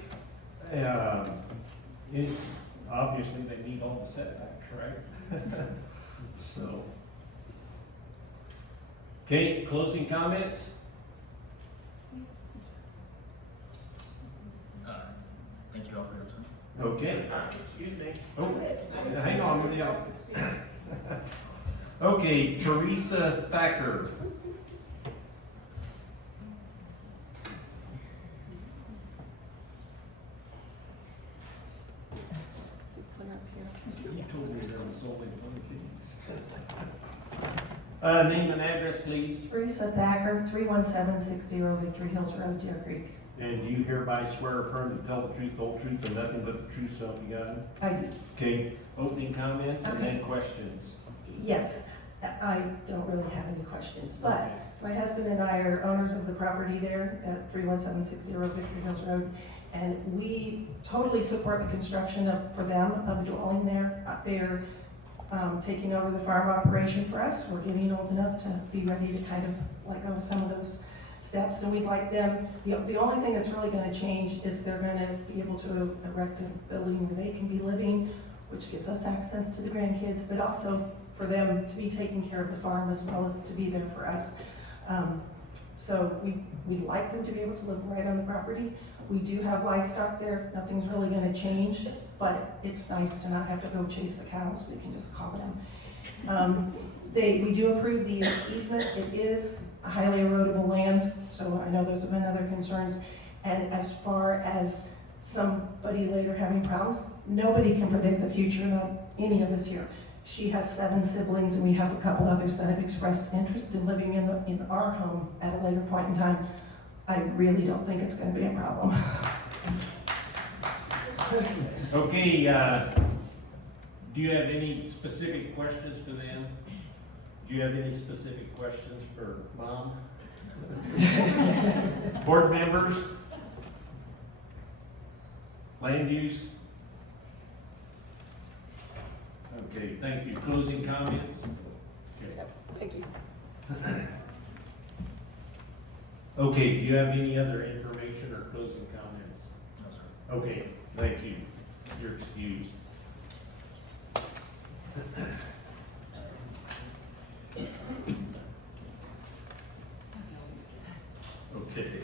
obviously they meet all the setbacks, right? So. Okay, closing comments? Thank you all for your time. Okay. Excuse me. Oh, hang on, everybody else. Okay, Teresa Thacker. Name and address, please. Teresa Thacker, 31760 Victory Hills Road, Deer Creek. And do you hereby swear or affirm to tell the truth, the whole truth, and nothing but the truth, so help you God? I do. Okay, opening comments and Okay. then questions. Yes, I don't really have any questions, but my husband and I are owners of the property there at 31760 Victory Hills Road. And we totally support the construction for them of a dwelling there. They're taking over the farm operation for us. We're getting old enough to be ready to kind of let go of some of those steps, and we'd like them, the only thing that's really gonna change is they're gonna be able to erect a building where they can be living, which gives us access to the grandkids, but also for them to be taking care of the farm as well as to be there for us. So we'd like them to be able to live right on the property. We do have livestock there, nothing's really gonna change, but it's nice to not have to go chase the cows, we can just call them. We do approve the easement, it is a highly erodible land, so I know those have been other concerns. And as far as somebody later having problems. Nobody can predict the future, not any of us here. She has 7 siblings, and we have a couple others that have expressed interest in living in our home at a later point in time. I really don't think it's gonna be a problem. Okay, do you have any specific questions for them? Do you have any specific questions for Mom? Board members? Land use? Okay, thank you. Closing comments? Okay. Thank you. Okay, do you have any other information or closing comments? No, sir. Okay, thank you. You're excused. Okay.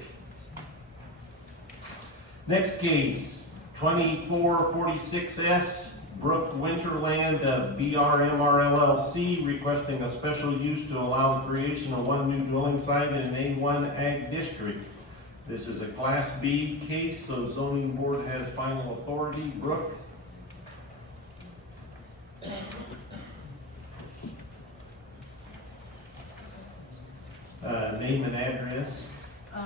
Next case, 2446S, Brook Winterland of BRMR LLC, requesting a special use to allow the creation of 1 new dwelling site in an A1 Ag District. This is a Class B case, so zoning board has final authority. Brooke? Name and address,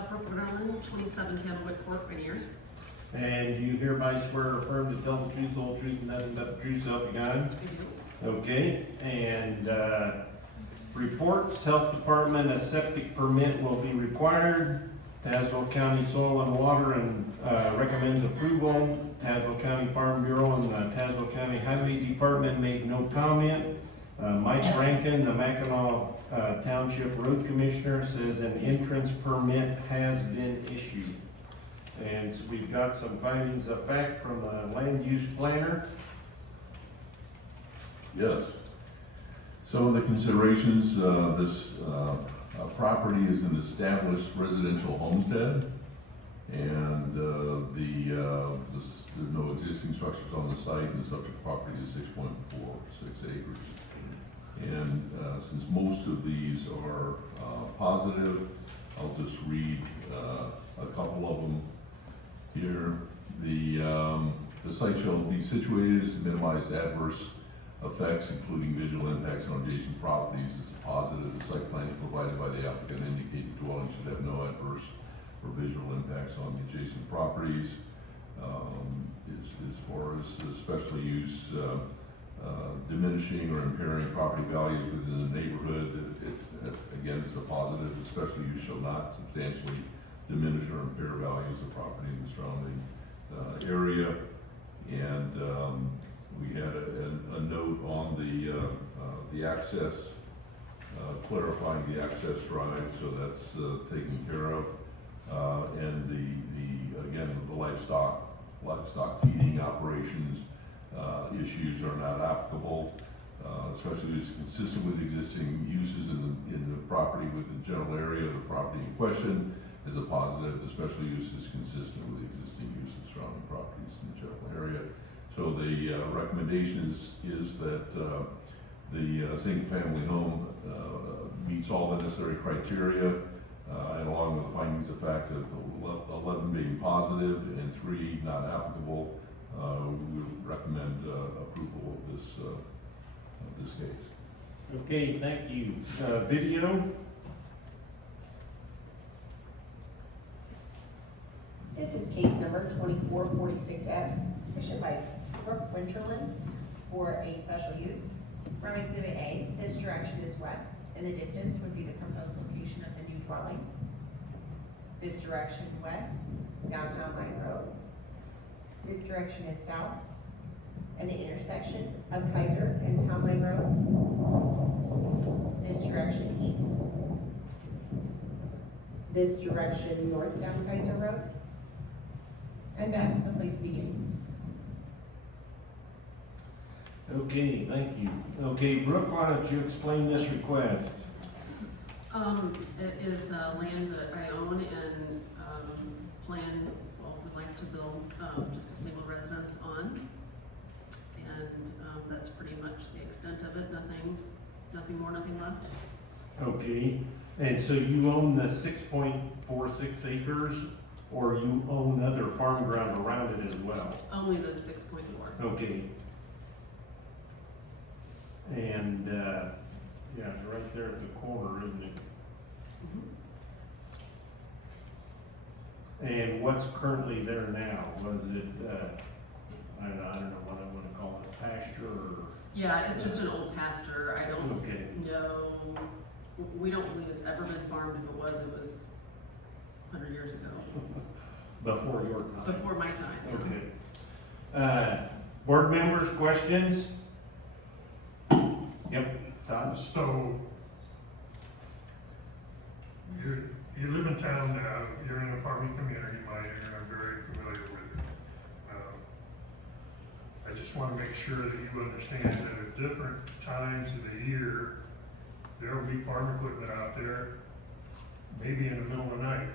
Brooke Winterland, 27 Candlewick Court, Rainier. and you hereby swear or affirm to tell the truth, the whole truth, and nothing but the truth, so help you God? Okay, and reports, Health Department, a septic permit will be required. Tazewell County Soil and Water and recommends approval. Tazewell County Farm Bureau and the Tazewell County Highway Department made no comment. Mike Rankin, the Mackinac Township Road Commissioner, says an entrance permit has been issued. And so we've got some findings of fact from the land use planner. Yes. Some of the considerations, this property is an established residential homestead, and there's no existing structures on the site, and the subject property is 6.46 acres. And since most of these are positive, I'll just read a couple of them here. The site shall be situated to minimize adverse effects, including visual impacts on adjacent properties. Is positive. The site plan provided by the applicant indicate the dwelling should have no adverse or visual impacts on the adjacent properties. As far as the special use, diminishing or impairing property values within the neighborhood, again, it's a positive. The special use shall not substantially diminish or impair values of property in the surrounding area. And we had a note on the access, clarifying the access drive, so that's taken care of. And again, the livestock feeding operations issues are not applicable. Special use consistent with existing uses in the property with the general area of the property in question is a positive. The special use is consistent with existing uses surrounding properties in the general area. So the recommendation is that the single-family home meets all the necessary criteria, and along with the findings of fact of 11 being positive and 3 not applicable, we would recommend approval of this case. Okay, thank you. Video? This is case number 2446S, petition by Brooke Winterland for a special use. From Exhibit A, this direction is west, and the distance would be the proposed location of the new dwelling. This direction west, downtown Line Road. This direction is south, and the intersection of Kaiser and Town Line Road. This direction east. This direction north down Kaiser Road. And back to the place of beginning. Okay, thank you. Okay, Brooke, why don't you explain this request? It is land that I own and would like to build just a single residence on. And that's pretty much the extent of it, nothing more, nothing less. Okay, and so you own the 6.46 acres? or you own other farm ground around it as well? Only the 6.4. Okay. And, yeah, it's right there at the corner, isn't it? And what's currently there now? Was it, I don't know what I wanna call it, pasture or? Yeah, it's just an old pasture. I don't Okay. know, we don't believe it's ever been farmed. If it was 100 years ago, Before your time? before my time. Yeah. Okay. Board members, questions? Yep, Todd? So, you live in town now, you're in a farming community, and I'm very familiar with it. I just wanna make sure that you understand that at different times of the year, there'll be farm equipment out there, maybe in the middle of the night.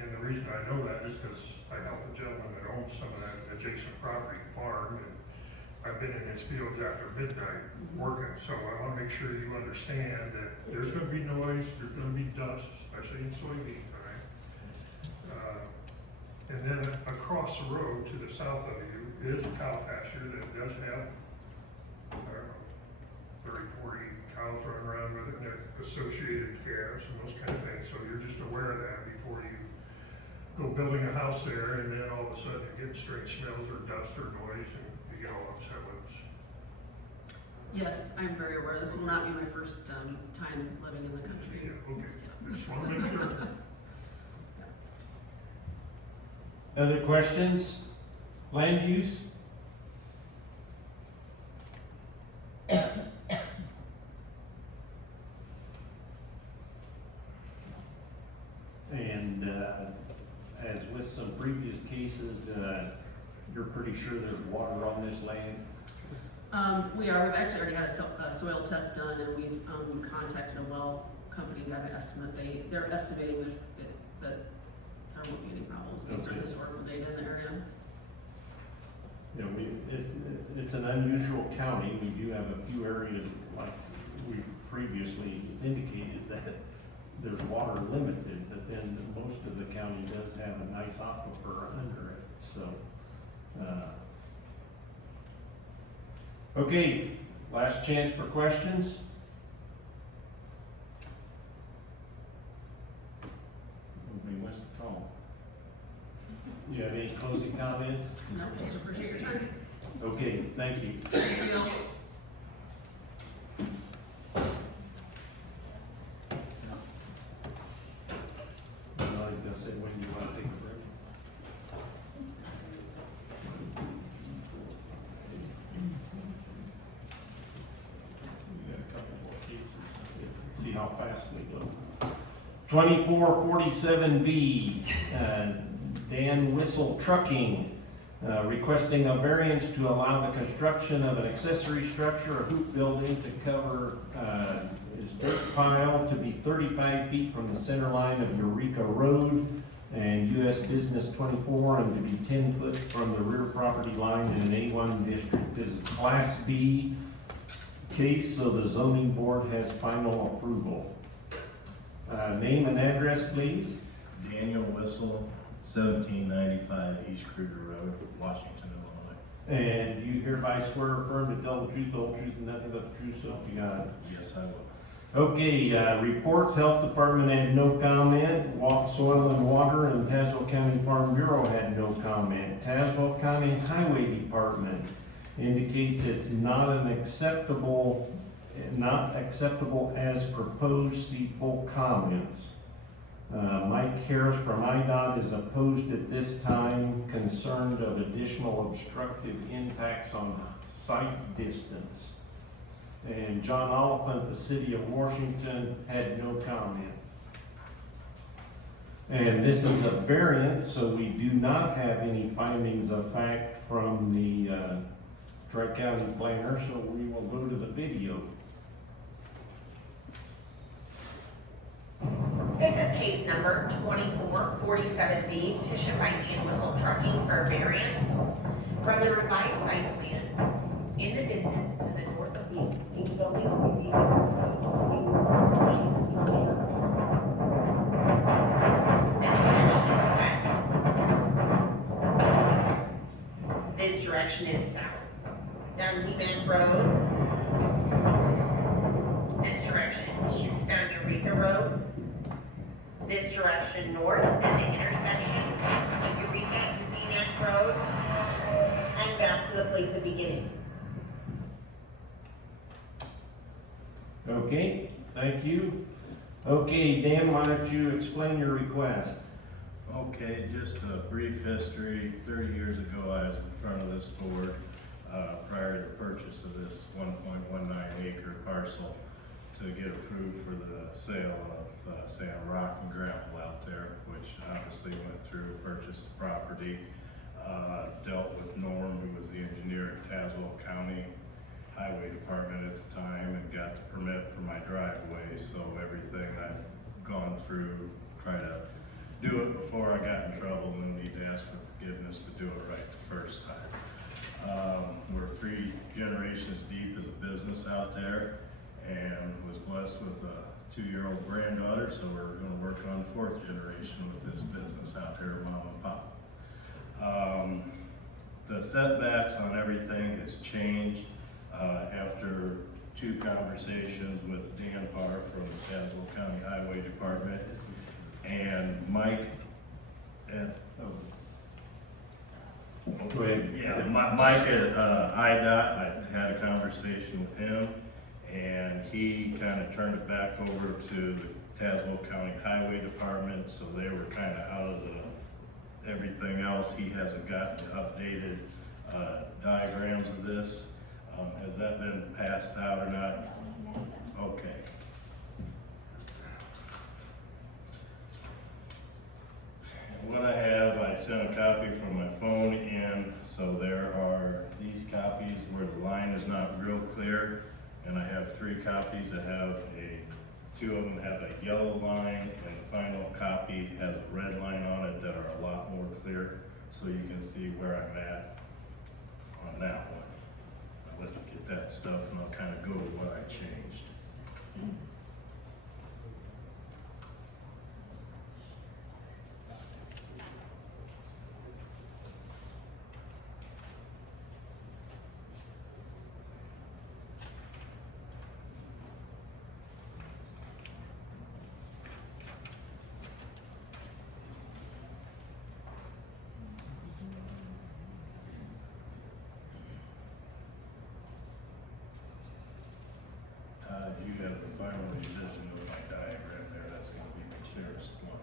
And the reason I know that is because I help a gentleman that owns some of that adjacent property farm, and I've been in his fields after midnight working, so I wanna make sure you understand that there's gonna be noise, there's gonna be dust, especially in soybean time. And then across the road to the south of you is a cow pasture that does have, I don't know, 30, 40 cows running around with it, and they're associated calves and those kind of things, so you're just aware of that before you go building a house there, and then all of a sudden you get strange smells or dust or noise, and you get all upset with us. Yes, I'm very aware. This will not be my first time living in the country. Yeah, okay, just wanna make sure. Other questions? Land use? And, as with some previous cases, you're pretty sure there's water on this land? We are. We've actually already had a soil test done, and we've contacted a well company to have an estimate. They're estimating that there won't be any problems based on historical data in the area. You know, it's an unusual county. We do have a few areas, like we previously indicated, that there's water limited, but then most of the county does have a nice aquifer under it, so. Okay, last chance for questions. Nobody wants to talk. Do you have any closing comments? No, just appreciate your time. Okay, thank you. Thank you. I was gonna say, when do you want to take a break? We got a couple more cases. Let's see how fast they go. 2447B, Dan Whistle Trucking, requesting a variance to allow the construction of an accessory structure, a hoop building to cover his dirt pile to be 35 feet from the center line of Eureka Road and US Business 24, and to be 10 foot from the rear property line in an A1 district. This is Class B case, so the zoning board has final approval. Name and address, please. Daniel Whistle, 1795 East Kruger Road, Washington, Illinois. And you hereby swear or affirm to tell the truth, the whole truth, and nothing but the truth, so help you God. Yes, I will. Okay, reports, Health Department had no comment. Soil and Water and Tazewell County Farm Bureau had no comment. Tazewell County Highway Department indicates it's not acceptable as proposed. See full comments. Mike Harris from IDOT is opposed at this time, concerned of additional obstructive impacts on site distance. And John Oliphant, the City of Washington, had no comment. And this is a variance, so we do not have any findings of fact from the Tri-County planner, so we will go to the video. This is case number 2447B, petition by Dan Whistle Trucking for a variance from the revised site plan in the distance to the north of the existing building on Eureka Road between the site structure. This connection is This direction is south. Down T-Bank Road. This direction east down Eureka Road. This direction north at the intersection of Eureka and D-Neck Road. And back to the place of beginning. Okay, thank you. Okay, Dan, why don't you explain your request? Okay, just a brief history. 30 years ago, I was in front of this board prior to the purchase of this 1.19 acre parcel to get approved for the sale of sand, rock, and gravel out there, which obviously went through, purchased the property, dealt with Norm, who was the engineer at Tazewell County Highway Department at the time, and got the permit for my driveway. So everything I've gone through, try to do it before I got in trouble, and then need to ask for forgiveness to do it right the first time. We're 3 generations deep as a business out there, and was blessed with a 2-year-old granddaughter, so we're going to work on 4th generation with this business out here, mom and pop. The setbacks on everything has changed after 2 conversations with Dan Parr from the Tazewell County Highway Department and Mike at Go ahead. Yeah, Mike at IDOT. I had a conversation with him, and he kind of turned it back over to the Tazewell County Highway Department, so they were kind of out of the everything else. He hasn't gotten updated diagrams of this. Has that been passed out or not? Okay. What I have, I sent a copy from my phone in, so there are these copies where the line is not real clear, and I have 3 copies that have 2 of them have a yellow line, and the final copy has a red line on it that are a lot more clear, so you can see where I'm at on that one. I'll let you get that stuff, and I'll kind of go to what I changed. You have the final revision of my diagram there, that's going to be the clearest one.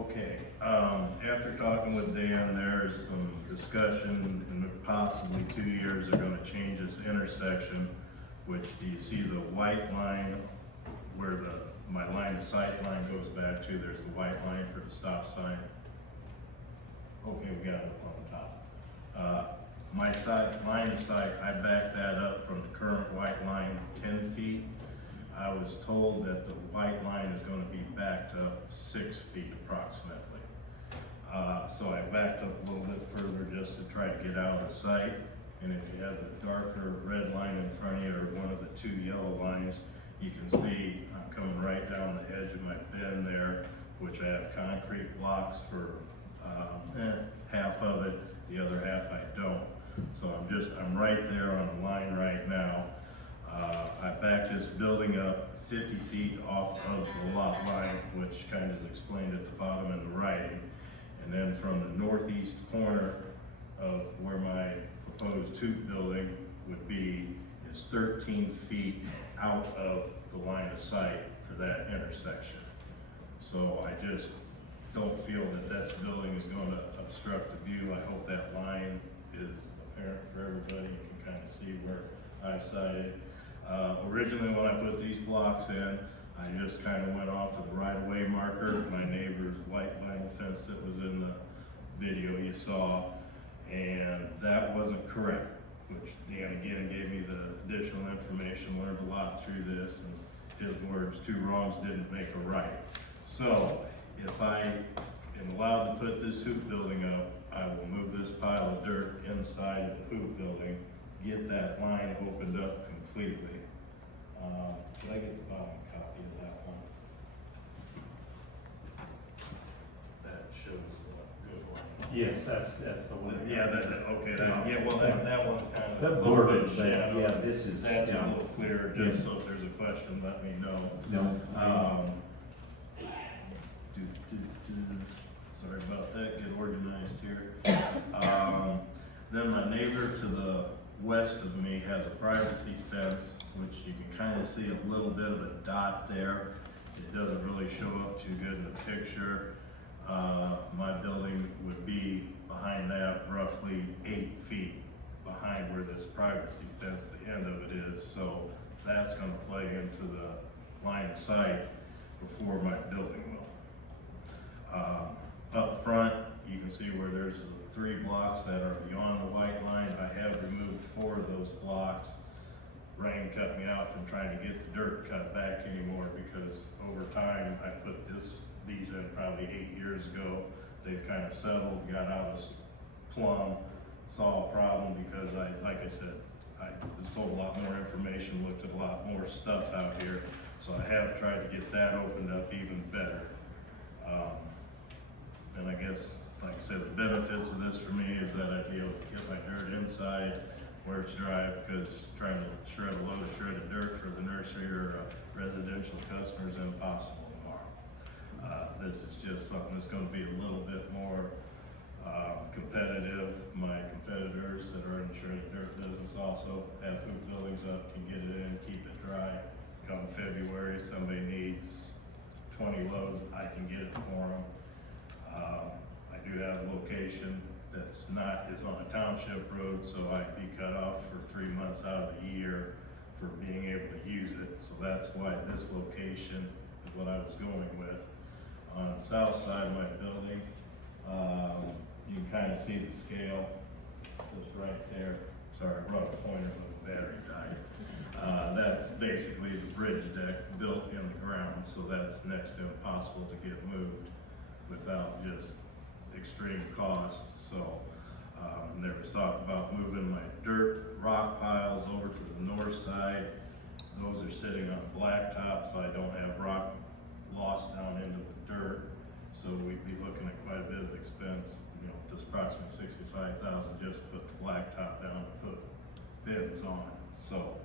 Okay, after talking with Dan, there's some discussion, and possibly 2 years are going to change this intersection, which, do you see the white line where my line of sight line goes back to? There's the white line for the stop sign. Okay, we got it on top. My line of sight, I backed that up from the current white line 10 feet. I was told that the white line is going to be backed up 6 feet approximately. So I backed up a little bit further just to try to get out of the sight. And if you have the darker red line in front of you, or one of the 2 yellow lines, you can see I'm coming right down the edge of my bend there, which I have concrete blocks for half of it, the other half I don't. So I'm right there on the line right now. I backed this building up 50 feet off of the lot line, which kind of is explained at the bottom in the writing. And then from the northeast corner of where my proposed tube building would be is 13 feet out of the line of sight for that intersection. So I just don't feel that this building is going to obstruct the view. I hope that line is apparent for everybody. You can kind of see where I sighted. Originally, when I put these blocks in, I just kind of went off of the right-of-way marker, my neighbor's white vinyl fence that was in the video you saw, and that wasn't correct, which Dan again gave me the additional information, learned a lot through this, and his words, 2 wrongs didn't make a right. So if I am allowed to put this hoop building up, I will move this pile of dirt inside of the hoop building, get that line opened up completely. Did I get the bottom copy of that one? That shows the good one. Yes, that's the one. Yeah, that one's kind of. That border, yeah, this is, That's a yeah. little clearer, just so if there's a question, let me know. No. Sorry about that, get organized here. Then my neighbor to the west of me has a privacy fence, which you can kind of see a little bit of a dot there. It doesn't really show up too good in the picture. My building would be behind that, roughly 8 feet behind where this privacy fence, the end of it is. So that's gonna play into the line of sight before my building will. Up front, you can see where there's 3 blocks that are beyond the white line. I have removed 4 of those blocks. Rain cut me out from trying to get the dirt cut back anymore, because over time, I put these in probably 8 years ago. They've kind of settled, got out of plumb, saw a problem because like I said, I was told a lot more information, looked at a lot more stuff out here. So I have tried to get that opened up even better. And I guess, like I said, the benefits of this for me is that I'd be able to get my dirt inside where it's dry, because trying to shred a load of shredded dirt for the nursery or residential customers is impossible tomorrow. This is just something that's going to be a little bit more competitive. My competitors that are in the shredded dirt business also have hoop buildings up, can get it in, keep it dry. Come February, somebody needs 20 loads, I can get it for them. I do have a location that's is on a township road, so I'd be cut off for 3 months out of the year for being able to use it. So that's why this location is what I was going with. On the south side of my building, you can kind of see the scale, just right there. Sorry, I brought a pointer when the battery died. That's basically the bridge deck built in the ground, so that's next to impossible to get moved without just extreme costs. So there was talk about moving my dirt rock piles over to the north side. Those are sitting on blacktop, so I don't have rock lost down into the dirt. So we'd be looking at quite a bit of expense, just approximately $65,000 just to put the blacktop down to put bins on. So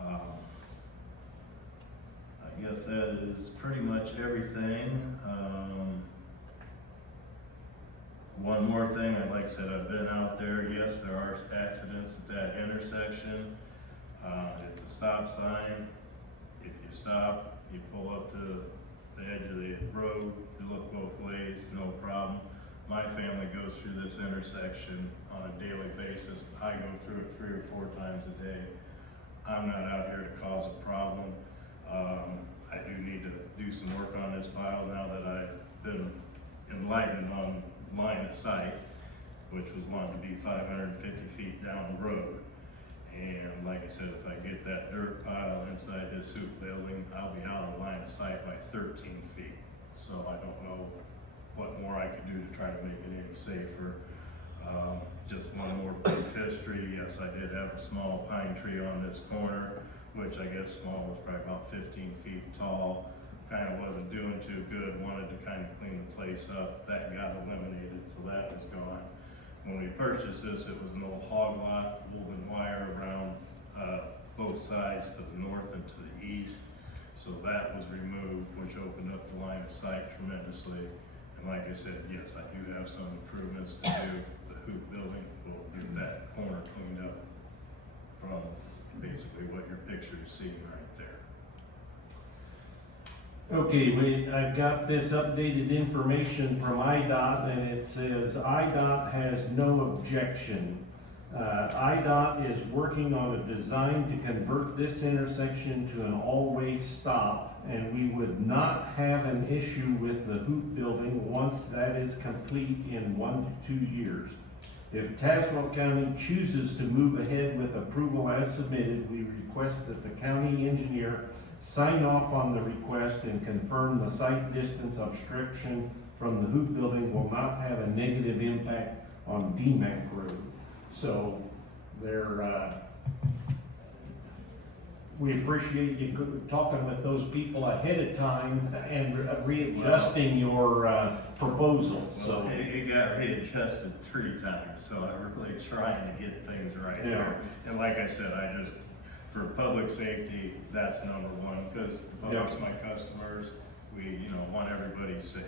I guess that is pretty much everything. One more thing, like I said, I've been out there. Yes, there are accidents at that intersection. It's a stop sign. If you stop, you pull up to the edge of the road, you look both ways, no problem. My family goes through this intersection on a daily basis. I go through it 3 or 4 times a day. I'm not out here to cause a problem. I do need to do some work on this pile now that I've been enlightened on line of sight, which was wanting to be 550 feet down the road. And like I said, if I get that dirt pile inside this hoop building, I'll be out of line of sight by 13 feet. So I don't know what more I could do to try to make it any safer. Just one more brief history. Yes, I did have a small pine tree on this corner, which I guess small was probably about 15 feet tall. Kind of wasn't doing too good, wanted to kind of clean the place up. That got eliminated, so that was gone. When we purchased this, it was an old hog lot, woven wire around both sides to the north and to the east. So that was removed, which opened up the line of sight tremendously. And like I said, yes, I do have some improvements to do. The hoop building will get that corner cleaned up from basically what your picture is seeing right there. Okay, I've got this updated information from IDOT, and it says IDOT has no objection. IDOT is working on a design to convert this intersection to an all-way stop, and we would not have an issue with the hoop building once that is complete in 1 to 2 years. If Tazewell County chooses to move ahead with approval as submitted, we request that the county engineer sign off on the request and confirm the site distance obstruction from the hoop building will not have a negative impact on DMAC Road. So we appreciate you talking with those people ahead of time and readjusting your proposals, so. Well, it got readjusted 3 times, so I'm really trying to get things right Yeah. here. And like I said, for public safety, that's number one, because the public's my customers, we, want everybody safe.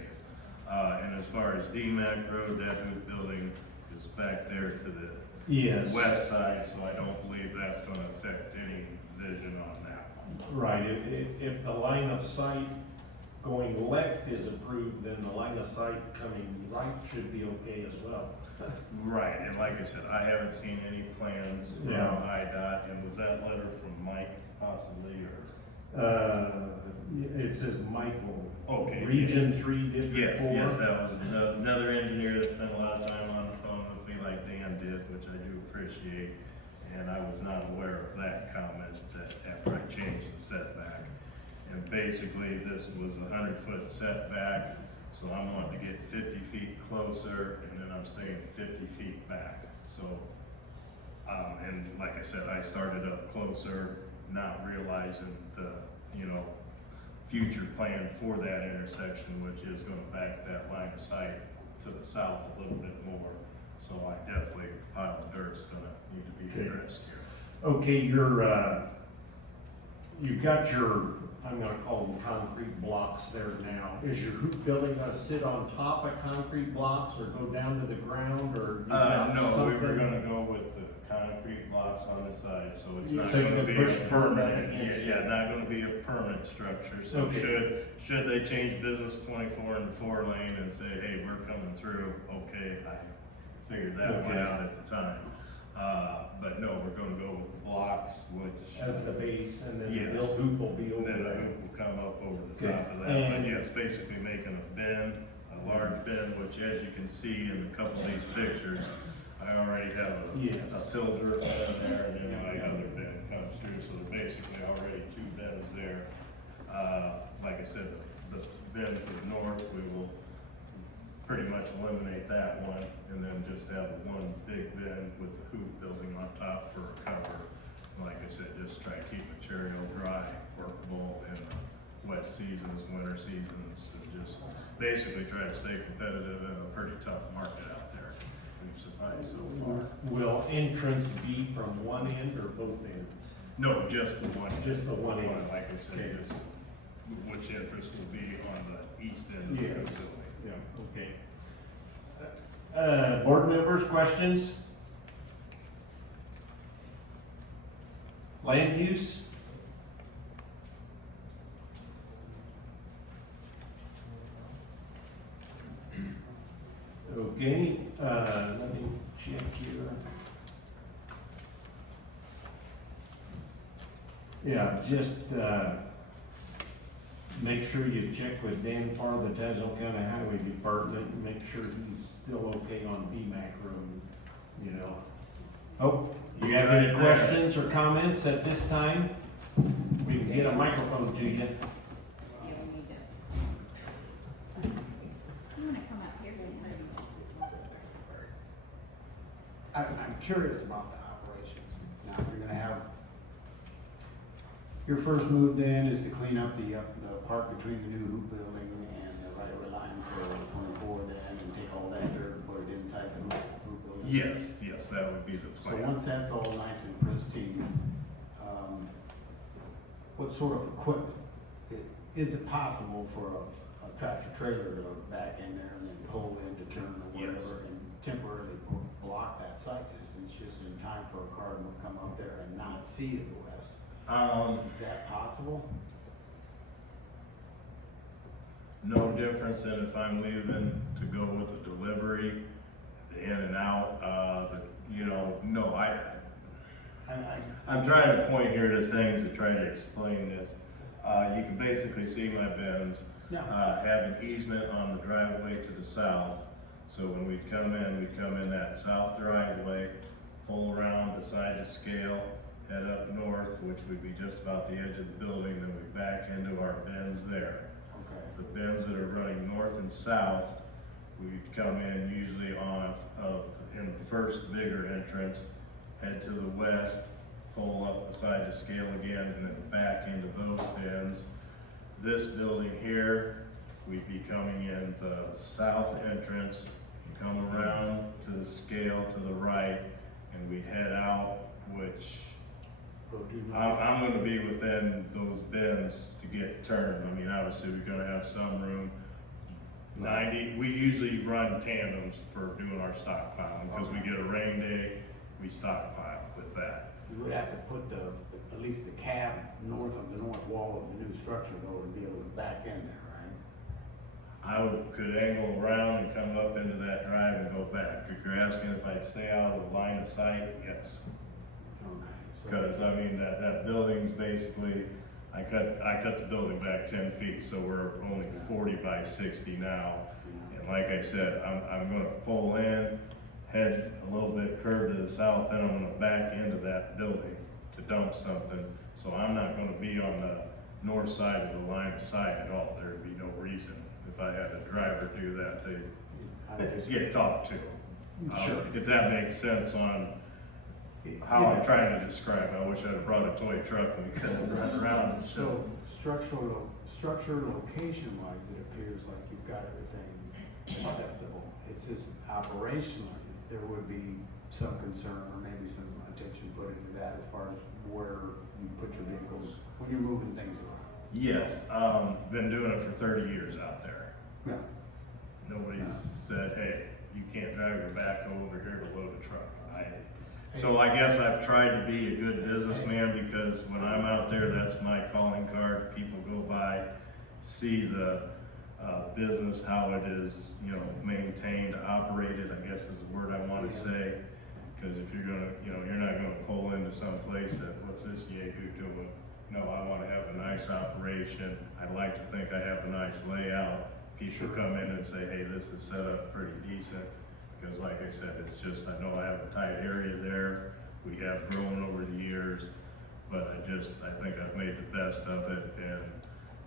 And as far as DMAC Road, that new building is back there to the Yes. west side, so I don't believe that's gonna affect any vision on that one. Right, if the line of sight going left is approved, then the line of sight coming right should be okay as well. Right, and like I said, I haven't seen any plans from Yeah. IDOT, and was that letter from Mike possibly, or? It says Michael. Okay. Region 3, District Yes, 4. yes, that was another engineer that spent a lot of time on the phone with me like Dan did, which I do appreciate. And I was not aware of that comment that after I changed the setback. And basically, this was a 100-foot setback, so I'm wanting to get 50 feet closer, and then I'm staying 50 feet back. So, and like I said, I started up closer, not realizing the, future plan for that intersection, which is gonna back that line of sight to the south a little bit more. So I definitely, a pile of dirt's gonna need to be addressed here. Okay, you've got your, I'm gonna call them concrete blocks there now. Is your hoop building gonna sit on top of concrete blocks or go down to the ground, or? you got No, we were something? gonna go with the concrete blocks on the side, so it's not So you gonna can be push a through that permanent, against yeah, it. not gonna be a permanent structure. So Okay. should they change business 24 into 4 lane and say, hey, we're coming through, okay, I figured that one Okay. out at the time. But no, we're gonna go with the blocks, which. As the base, and then Yes. the hoop will be over Then the there. hoop will come up over the Okay. top of that, And- but yes, basically making a bend, a large bend, which as you can see in a couple of these pictures, I already have Yes. a filter in there, and then my other bend comes through, so there's basically already 2 bends there. Like I said, the bend to the north, we will pretty much eliminate that one, and then just have one big bend with the hoop building on top for a cover. Like I said, just try to keep material dry, workable in wet seasons, winter seasons, and just basically try to stay competitive in a pretty tough market out there. We've survived so far. Will entrance be from one end or both ends? No, just the one. Just the one end. Like I said, Okay. just which interest will be on the east end of the Yes. facility. Yeah, okay. Board members, questions? Land use? Okay, let me check here. Yeah, just, make sure you check with Dan Farr, the Tazewell County Highway Department, and make sure he's still okay on VMAC Road, Oh, you have any Right there. questions or comments at this time? We can get a microphone to you. Yeah, we need to. You wanna come up here? I'm curious about the operations. Now, you're gonna have, your first move then is to clean up the park between the new hoop building and the right of way line for 24 then, and take all that dirt and put it inside the hoop building? Yes, that would be the So plan. once that's all nice and pristine, what sort of equipment? Is it possible for a tractor trailer to back in there and then pull in to turn or Yes. whatever and temporarily block that sight distance just in time for a car to come up there and not see to the west? Is that possible? No difference than if I'm leaving to go with a delivery, the in and out, no, I'm trying to point here to things to try to explain this. You can basically see my bends, have an easement on the driveway to the south. So when we'd come in that south driveway, pull around, decide to scale, head up north, which would be just about the edge of the building, then we back into our bends there. Okay. The bends that are running north and south, we'd come in usually in the first bigger entrance, head to the west, pull up beside the scale again and then back into those bins. This building here, we'd be coming in the south entrance, come around to the scale to the right, and we'd head out, which I'm gonna be within those bins to get turned. I mean, obviously, we're gonna have some room. We usually run tandems for doing our stockpiling, because we get a rain day, we stockpile with that. You would have to put at least the cab north of the north wall of the new structure though, to be able to back in there, right? Could angle around and come up into that drive and go back. If you're asking if I'd stay out of the line of sight, yes. Okay. Because, I mean, that building's basically, I cut the building back 10 feet, so we're only 40 by 60 now. And like I said, I'm gonna pull in, head a little bit curved to the south, then I'm gonna back into that building to dump something. So I'm not gonna be on the north side of the line of sight at all. There'd be no reason. If I had a driver do that, they'd get talked to. Sure. If that makes sense on how I'm trying to describe. I wish I'd have brought a toy truck and we could have run around and So show. structure location wise, it appears like you've got everything acceptable. It's just operationally, there would be some concern or maybe some attention put into that as far as where you put your vehicles when you're moving things around. Yes, been doing it for 30 years out there. Yeah. Nobody's said, hey, you can't drive your backhoe over here to load a truck. So I guess I've tried to be a good businessman, because when I'm out there, that's my calling card. People go by, see the business, how it is, maintained, operated, I guess is the word I want to say. Because if you're gonna, you're not gonna pull into some place that, what's this yahoo doing? No, I want to have a nice operation. I'd like to think I have a nice layout. People come in and say, hey, this is set up pretty decent. Because like I said, it's just, I know I have a tight area there. We have grown over the years, but I think I've made the best of it. And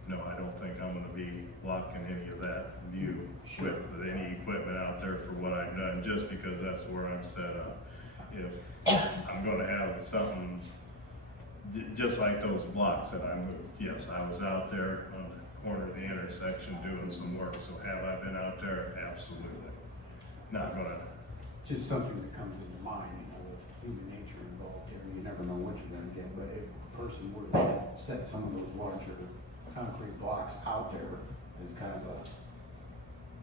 no, I don't think I'm gonna be blocking any of that view with any equipment out there for what I've done, just because that's where I'm set up. If I'm gonna have something, just like those blocks that I moved. Yes, I was out there on the corner of the intersection doing some work. So have I been out there? Absolutely. Not gonna. Just something that comes into mind, with human nature involved here, you never know what you're gonna get, but if a person were to set some of those larger concrete blocks out there as kind of a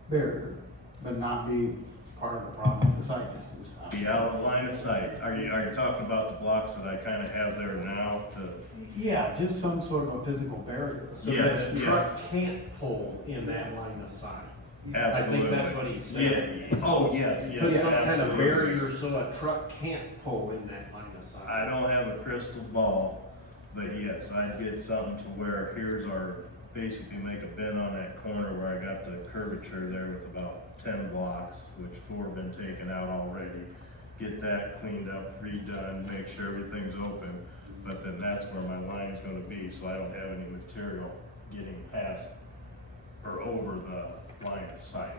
barrier, but not be part of the problem with the site distance. Be out of line of sight. Are you talking about the blocks that I kind of have there now to? Yeah, just some sort of a physical barrier. So Yes, that a yes. truck can't pull in that line of sight. Absolutely. I think that's what he said. Yeah. Oh, yes, Put yes, some kind of absolutely. barrier so a truck can't pull in that line of sight. I don't have a crystal ball, but yes, I'd get something to where basically make a bend on that corner where I got the curvature there with about 10 blocks, which 4 have been taken out already. Get that cleaned up, redone, make sure everything's open, but then that's where my line's gonna be, so I don't have any material getting past or over the line of sight.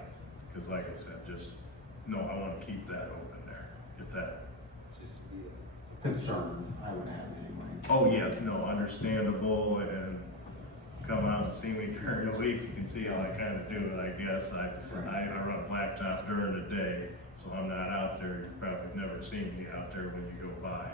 Because like I said, I wanna keep that open there, if that. Just to be a concern, I would have anyway. Oh, yes, no, understandable, and come out and see me during the week, you can see how I kinda do it, I guess. I run blacktop during the day, so I'm not out there. You've probably never seen me out there when you go by.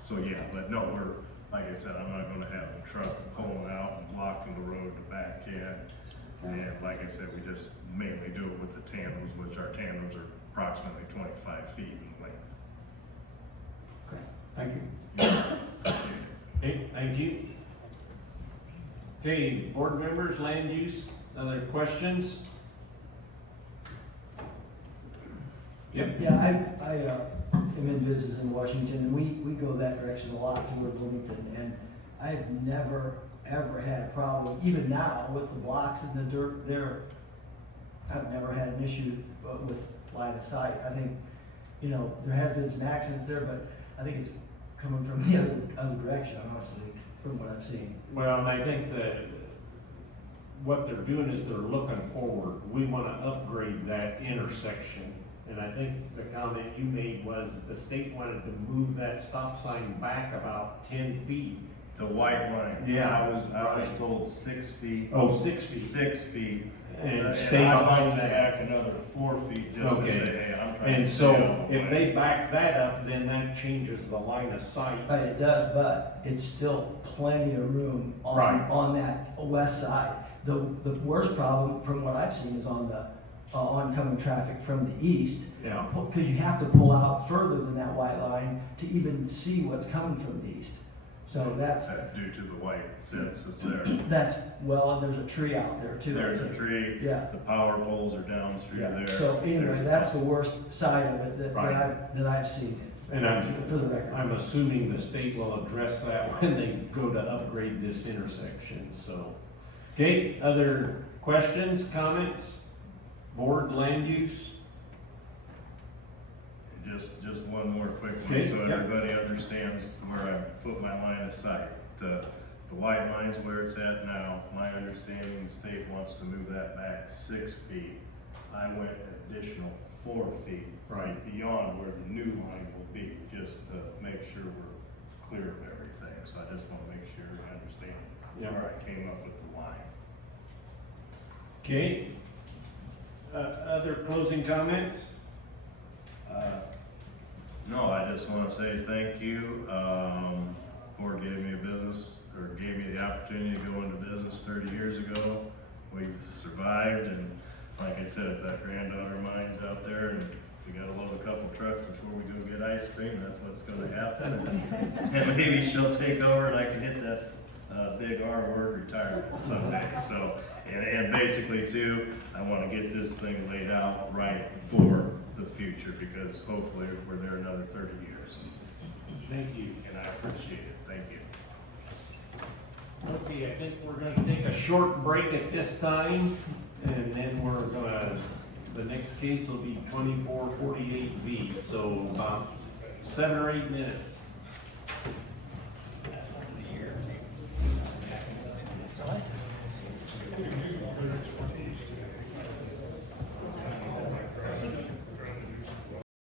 So yeah, but no, like I said, I'm not gonna have a truck pulling out and blocking the road to back in. And like I said, we just mainly do it with the tandems, which our tandems are approximately 25 feet in length. Okay, thank you. Okay, thank you. Okay, board members, land use, other questions? Yep. Yeah, I am in business in Washington, and we go that direction a lot toward Bloomington, and I've never, ever had a problem, even now with the blocks and the dirt there. I've never had an issue with line of sight. I think, there has been some accidents there, but I think it's coming from the other direction, honestly, from what I've seen. Well, and I think that what they're doing is they're looking forward. We wanna upgrade that intersection And I think the comment you made was the state wanted to move that stop sign back about 10 feet. The white line. Yeah, I was right. told 6 feet. Oh, 6 feet. 6 feet. And And stay I'd behind like to that. back another 4 feet just Okay. to say, hey, I'm trying And to so stay out the if way. they back that up, then that changes the line of sight. But it does, but it's still plenty of room Right. on that west side. The worst problem, from what I've seen, is on the oncoming traffic from the east. Yeah. Because you have to pull out further than that white line to even see what's coming from the east. So that's, Due to the white fence that's there. well, there's a tree out there too. There's a tree. Yeah. The power poles are down through Yeah. there. So anyway, There's- that's the worst side of it Right. that I've seen. And For the record. I'm assuming the state will address that when they go to upgrade this intersection, so. Okay, other questions, comments? Board land use? Just one more quick one, Okay, so yep. everybody understands where I put my line of sight. The white line's where it's at now. My understanding, the state wants to move that back 6 feet. I went additional 4 feet. Right. Beyond where the new line will be, just to make sure we're clear of everything. So I just wanna make sure I understand Yep. where I came up with the line. Okay. Other closing comments? No, I just wanna say thank you. Board gave me gave me the opportunity to go into business 30 years ago. We've survived, and like I said, if that granddaughter of mine's out there and we gotta load a couple trucks before we go get ice cream, that's what's gonna happen. And maybe she'll take over and I can hit that, big R word, retirement someday. So, and basically too, I wanna get this thing laid out right for the future, because hopefully we're there another 30 years. Thank you. And I appreciate it, thank you. Okay, I think we're gonna take a short break at this time, and then the next case will be 2448V, so about 7 or 8 minutes.